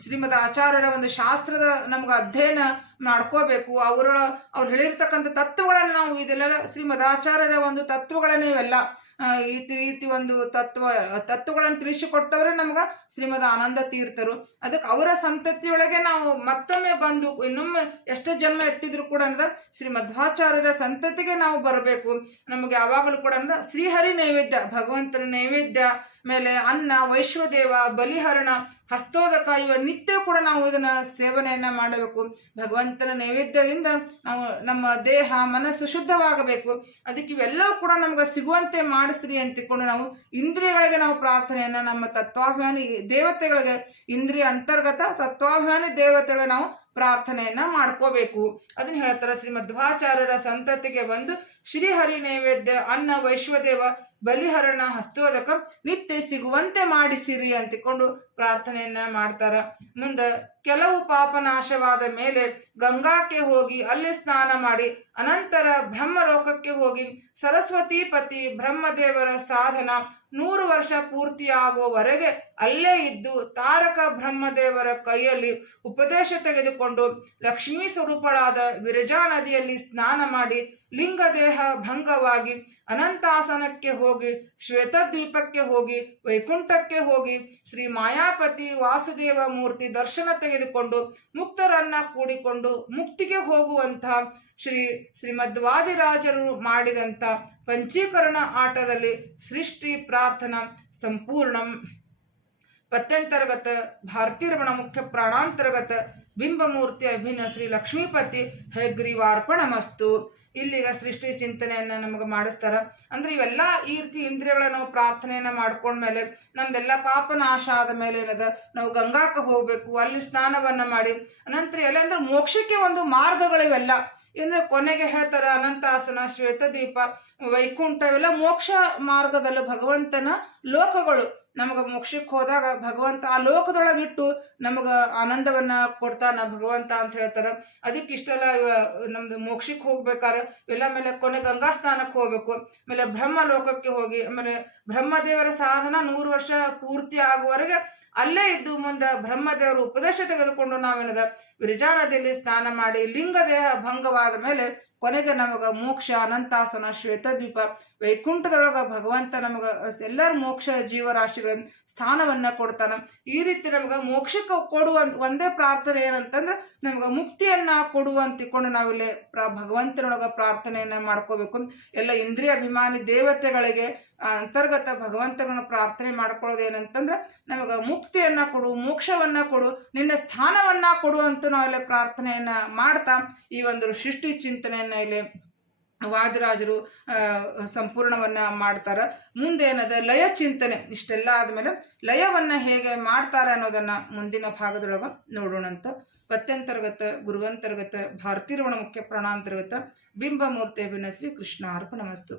ಶ್ರೀಮದ್ ಆಚಾರ್ಯರ ಒಂದು ಶಾಸ್ತ್ರದ ನಮ್ಗ ಅಧ್ಯಯನ ಮಾಡ್ಕೋಬೇಕು. ಅವ್ರು ಹೇಳಿರ್ತಕ್ಕಂಥ ತತ್ವಗಳನ್ನ ನಾವು ಇದೆಲ್ಲ ಶ್ರೀಮದ್ ಆಚಾರ್ಯರ ಒಂದು ತತ್ವಗಳನ್ನ ಇವೆಲ್ಲ ಈ ರೀತಿ ಒಂದು ತತ್ವಗಳನ್ನು ತಿಳಿಸಿಕೊಟ್ಟವರೇ ನಮ್ಗ ಶ್ರೀಮದ್ ಆನಂದ ತೀರ್ಥರು. ಅದಕ್ಕೆ ಅವರ ಸಂತತಿಯೊಳಗೆ ನಾವು ಮತ್ತೊಮ್ಮೆ ಬಂದು ಇನ್ನೊಮ್ಮೆ ಎಷ್ಟೇ ಜನ್ಮ ಎತ್ತಿದ್ರು ಕೂಡ ಶ್ರೀ ಮಧ್ವಾಚಾರ್ಯರ ಸಂತತಿಗೆ ನಾವು ಬರಬೇಕು. ನಮಗೆ ಯಾವಾಗಲೂ ಕೂಡ ಶ್ರೀಹರಿ ನೈವೇದ್ಯ, ಭಗವಂತನ ನೈವೇದ್ಯ, ಮೇಲೆ ಅನ್ನ, ವೈಶ್ವದೇವ, ಬಲಿಹರಣ, ಹಸ್ತೋದಕ ಇವ ನಿತ್ಯ ಕೂಡ ನಾವು ಇದನ್ನ ಸೇವನೆಯನ್ನ ಮಾಡಬೇಕು. ಭಗವಂತನ ನೈವೇದ್ಯದಿಂದ ನಾವು ನಮ್ಮ ದೇಹ ಮನಸ್ಸು ಶುದ್ಧವಾಗಬೇಕು. ಅದಕ್ಕೆ ಇವೆಲ್ಲವೂ ಕೂಡ ನಮ್ಗೆ ಸಿಗುವಂತೆ ಮಾಡಿಸ್ರಿ ಅಂತಿಕೊಂಡು ನಾವು ಇಂದ್ರಿಯಗಳಿಗೆ ನಾವು ಪ್ರಾರ್ಥನೆಯನ್ನ, ನಮ್ಮ ತತ್ವಾಭಿಮಾನಿ ದೇವತೆಗಳಿಗೆ, ಇಂದ್ರಿಯ ಅಂತರ್ಗತ ತತ್ವಾಭಿಮಾನಿ ದೇವತೆಗಳಿಗೆ ನಾವು ಪ್ರಾರ್ಥನೆಯನ್ನ ಮಾಡ್ಕೋಬೇಕು. ಅದನ್ನ ಹೇಳ್ತಾರೆ, ಶ್ರೀ ಮಧ್ವಾಚಾರ್ಯರ ಸಂತತಿಗೆ ಬಂದು ಶ್ರೀಹರಿ ನೈವೇದ್ಯ, ಅನ್ನ, ವೈಶ್ವದೇವ, ಬಲಿಹರಣ, ಹಸ್ತೋದಕ ನಿತ್ಯ ಸಿಗುವಂತೆ ಮಾಡಿಸಿರಿ ಅಂತಿಕೊಂಡು ಪ್ರಾರ್ಥನೆಯನ್ನ ಮಾಡ್ತಾರ. ಮುಂದೆ ಕೆಲವು ಪಾಪನಾಶವಾದ ಮೇಲೆ ಗಂಗಾಕ್ಕೆ ಹೋಗಿ ಅಲ್ಲಿ ಸ್ನಾನ ಮಾಡಿ ಅನಂತರ ಬ್ರಹ್ಮಲೋಕಕ್ಕೆ ಹೋಗಿ ಸರಸ್ವತಿ ಪತಿ ಬ್ರಹ್ಮದೇವರ ಸಾಧನ 100 ವರ್ಷ ಪೂರ್ತಿಯಾಗುವವರೆಗೆ ಅಲ್ಲೇ ಇದ್ದು ತಾರಕ ಬ್ರಹ್ಮದೇವರ ಕೈಯಲ್ಲಿ ಉಪದೇಶ ತೆಗೆದುಕೊಂಡು ಲಕ್ಷ್ಮೀ ಸ್ವರೂಪಳಾದ ವಿರಜಾ ನದಿಯಲ್ಲಿ ಸ್ನಾನ ಮಾಡಿ ಲಿಂಗದೇಹ ಭಂಗವಾಗಿ ಅನಂತಾಸನಕ್ಕೆ ಹೋಗಿ ಶ್ವೇತದ್ವೀಪಕ್ಕೆ ಹೋಗಿ ವೈಕುಂಠಕ್ಕೆ ಹೋಗಿ ಶ್ರೀ ಮಾಯಾಪತಿ ವಾಸುದೇವ ಮೂರ್ತಿ ದರ್ಶನ ತೆಗೆದುಕೊಂಡು ಮುಕ್ತರನ್ನ ಕೂಡಿಕೊಂಡು ಮುಕ್ತಿಗೆ ಹೋಗುವಂತಹ ಶ್ರೀಮದ್ವಾದಿರಾಜರು ಮಾಡಿದಂಥ ಪಂಚೀಕರಣ ಆಟದಲ್ಲಿ ಸೃಷ್ಟಿ ಪ್ರಾರ್ಥನಾ ಸಂಪೂರ್ಣಂ ಪತ್ಯಂತರ್ಗತ ಭಾರತೀರಮಣ ಮುಖ್ಯ ಪ್ರಾಣಾಂತರ್ಗತ ಬಿಂಬಮೂರ್ತಿ ಅಭಿನ್ನ ಶ್ರೀ ಲಕ್ಷ್ಮೀಪತಿ ಹಯಗ್ರೀವಾರ್ಪಣಮಸ್ತು. ಇಲ್ಲಿಗ ಸೃಷ್ಟಿ ಚಿಂತನೆಯನ್ನ ನಮಗೆ ಮಾಡಿಸ್ತಾರ. ಅಂದ್ರೆ ಇವೆಲ್ಲ ಈ ರೀತಿ ಇಂದ್ರಿಯಗಳ ನಾವು ಪ್ರಾರ್ಥನೆಯನ್ನ ಮಾಡ್ಕೊಂಡ್ಮೇಲೆ ನಮ್ದೆಲ್ಲ ಪಾಪ ನಾಶ ಆದ ಮೇಲೆ ಏನದ ನಾವು ಗಂಗಾಕ್ಕೆ ಹೋಗ್ಬೇಕು, ಅಲ್ಲಿ ಸ್ನಾನವನ್ನ ಮಾಡಿ ಅನಂತರ ಎಲ್ಲ ಅಂದ್ರೆ ಮೋಕ್ಷಕ್ಕೆ ಒಂದು ಮಾರ್ಗಗಳಿವೆಲ್ಲ. ಅಂದ್ರೆ ಕೊನೆಗೆ ಹೇಳ್ತಾರ ಅನಂತಾಸನ, ಶ್ವೇತದೀಪ, ವೈಕುಂಠ ಇವೆಲ್ಲ ಮೋಕ್ಷ ಮಾರ್ಗದಲ್ಲಿ ಭಗವಂತನ ಲೋಕಗಳು. ನಮಗ ಮೋಕ್ಷಕ್ಕೆ ಹೋದಾಗ ಭಗವಂತ ಆ ಲೋಕದೊಳಗಿಟ್ಟು ನಮಗ ಆನಂದವನ್ನ ಕೊಡ್ತಾನ ಭಗವಂತ ಅಂತ ಹೇಳ್ತಾರ. ಅದಕ್ಕೆ ಇಷ್ಟೆಲ್ಲ ನಮ್ದು ಮೋಕ್ಷಕ್ಕೆ ಹೋಗ್ಬೇಕಾದ್ರೆ ಇವೆಲ್ಲ ಮೇಲೆ ಕೊನೆ ಗಂಗಾ ಸ್ನಾನಕ್ಕೆ ಹೋಗ್ಬೇಕು, ಆಮೇಲೆ ಬ್ರಹ್ಮ ಲೋಕಕ್ಕೆ ಹೋಗಿ ಆಮೇಲೆ ಬ್ರಹ್ಮದೇವರ ಸಾಧನ 100 ವರ್ಷ ಪೂರ್ತಿ ಆಗುವವರೆಗೆ ಅಲ್ಲೇ ಇದ್ದು ಮುಂದೆ ಬ್ರಹ್ಮದೇವರು ಉಪದೇಶ ತೆಗೆದುಕೊಂಡು ನಾವೇನದ ವಿರಜಾ ನದಿಯಲ್ಲಿ ಸ್ನಾನ ಮಾಡಿ ಲಿಂಗದೇಹ ಭಂಗವಾದ ಮೇಲೆ ಕೊನೆಗೆ ನಮಗ ಮೋಕ್ಷ ಅನಂತಾಸನ ಶ್ವೇತದ್ವೀಪ ವೈಕುಂಠದೊಳಗ ಭಗವಂತ ನಮಗ ಎಲ್ಲರ ಮೋಕ್ಷ ಜೀವರಾಶಿಗಳ ಸ್ಥಾನವನ್ನ ಕೊಡ್ತಾನ. ಈ ರೀತಿ ನಮಗ ಮೋಕ್ಷಕ್ಕೆ ಕೊಡುವಂತ ಒಂದೇ ಪ್ರಾರ್ಥನೆ ಏನಂತಂದ್ರೆ ನಮ್ಗ ಮುಕ್ತಿಯನ್ನ ಕೊಡುವಂತಿಕೊಂಡು ನಾವಿಲ್ಲಿ ಭಗವಂತನೊಳಗ ಪ್ರಾರ್ಥನೆಯನ್ನ ಮಾಡ್ಕೋಬೇಕು. ಎಲ್ಲ ಇಂದ್ರಿಯಾಭಿಮಾನಿ ದೇವತೆಗಳಿಗೆ ಅಂತರ್ಗತ ಭಗವಂತನ ಪ್ರಾರ್ಥನೆ ಮಾಡ್ಕೊಳ್ಳೋದು ಏನಂತಂದ್ರೆ ನಮಗ ಮುಕ್ತಿಯನ್ನ ಕೊಡು, ಮೋಕ್ಷವನ್ನ ಕೊಡು, ನಿನ್ನ ಸ್ಥಾನವನ್ನ ಕೊಡು ಅಂತ ನಾವೆಲ್ಲ ಪ್ರಾರ್ಥನೆಯನ್ನ ಮಾಡ್ತಾ ಈ ಒಂದು ಸೃಷ್ಟಿ ಚಿಂತನೆಯನ್ನ ಇಲ್ಲಿ ವಾದಿರಾಜರು ಸಂಪೂರ್ಣವನ್ನ ಮಾಡ್ತಾರ. ಮುಂದೇನದ ಲಯ ಚಿಂತನೆ ಇಷ್ಟೆಲ್ಲ ಆದ್ಮೇಲೆ ಲಯವನ್ನ ಹೇಗೆ ಮಾಡ್ತಾರೆ ಅನ್ನೋದನ್ನ ಮುಂದಿನ ಭಾಗದೊಳಗ ನೋಡೋಣಂತ. ಪತ್ಯಂತರ್ಗತ ಗುರುವಂತರ್ಗತ ಭಾರತೀರಮಣ ಮುಖ್ಯ ಪ್ರಾಣಾಂತರ್ಗತ ಬಿಂಬಮೂರ್ತಿ ಅಭಿನಯ ಶ್ರೀ ಕೃಷ್ಣ ಅರ್ಪಣಮಸ್ತು.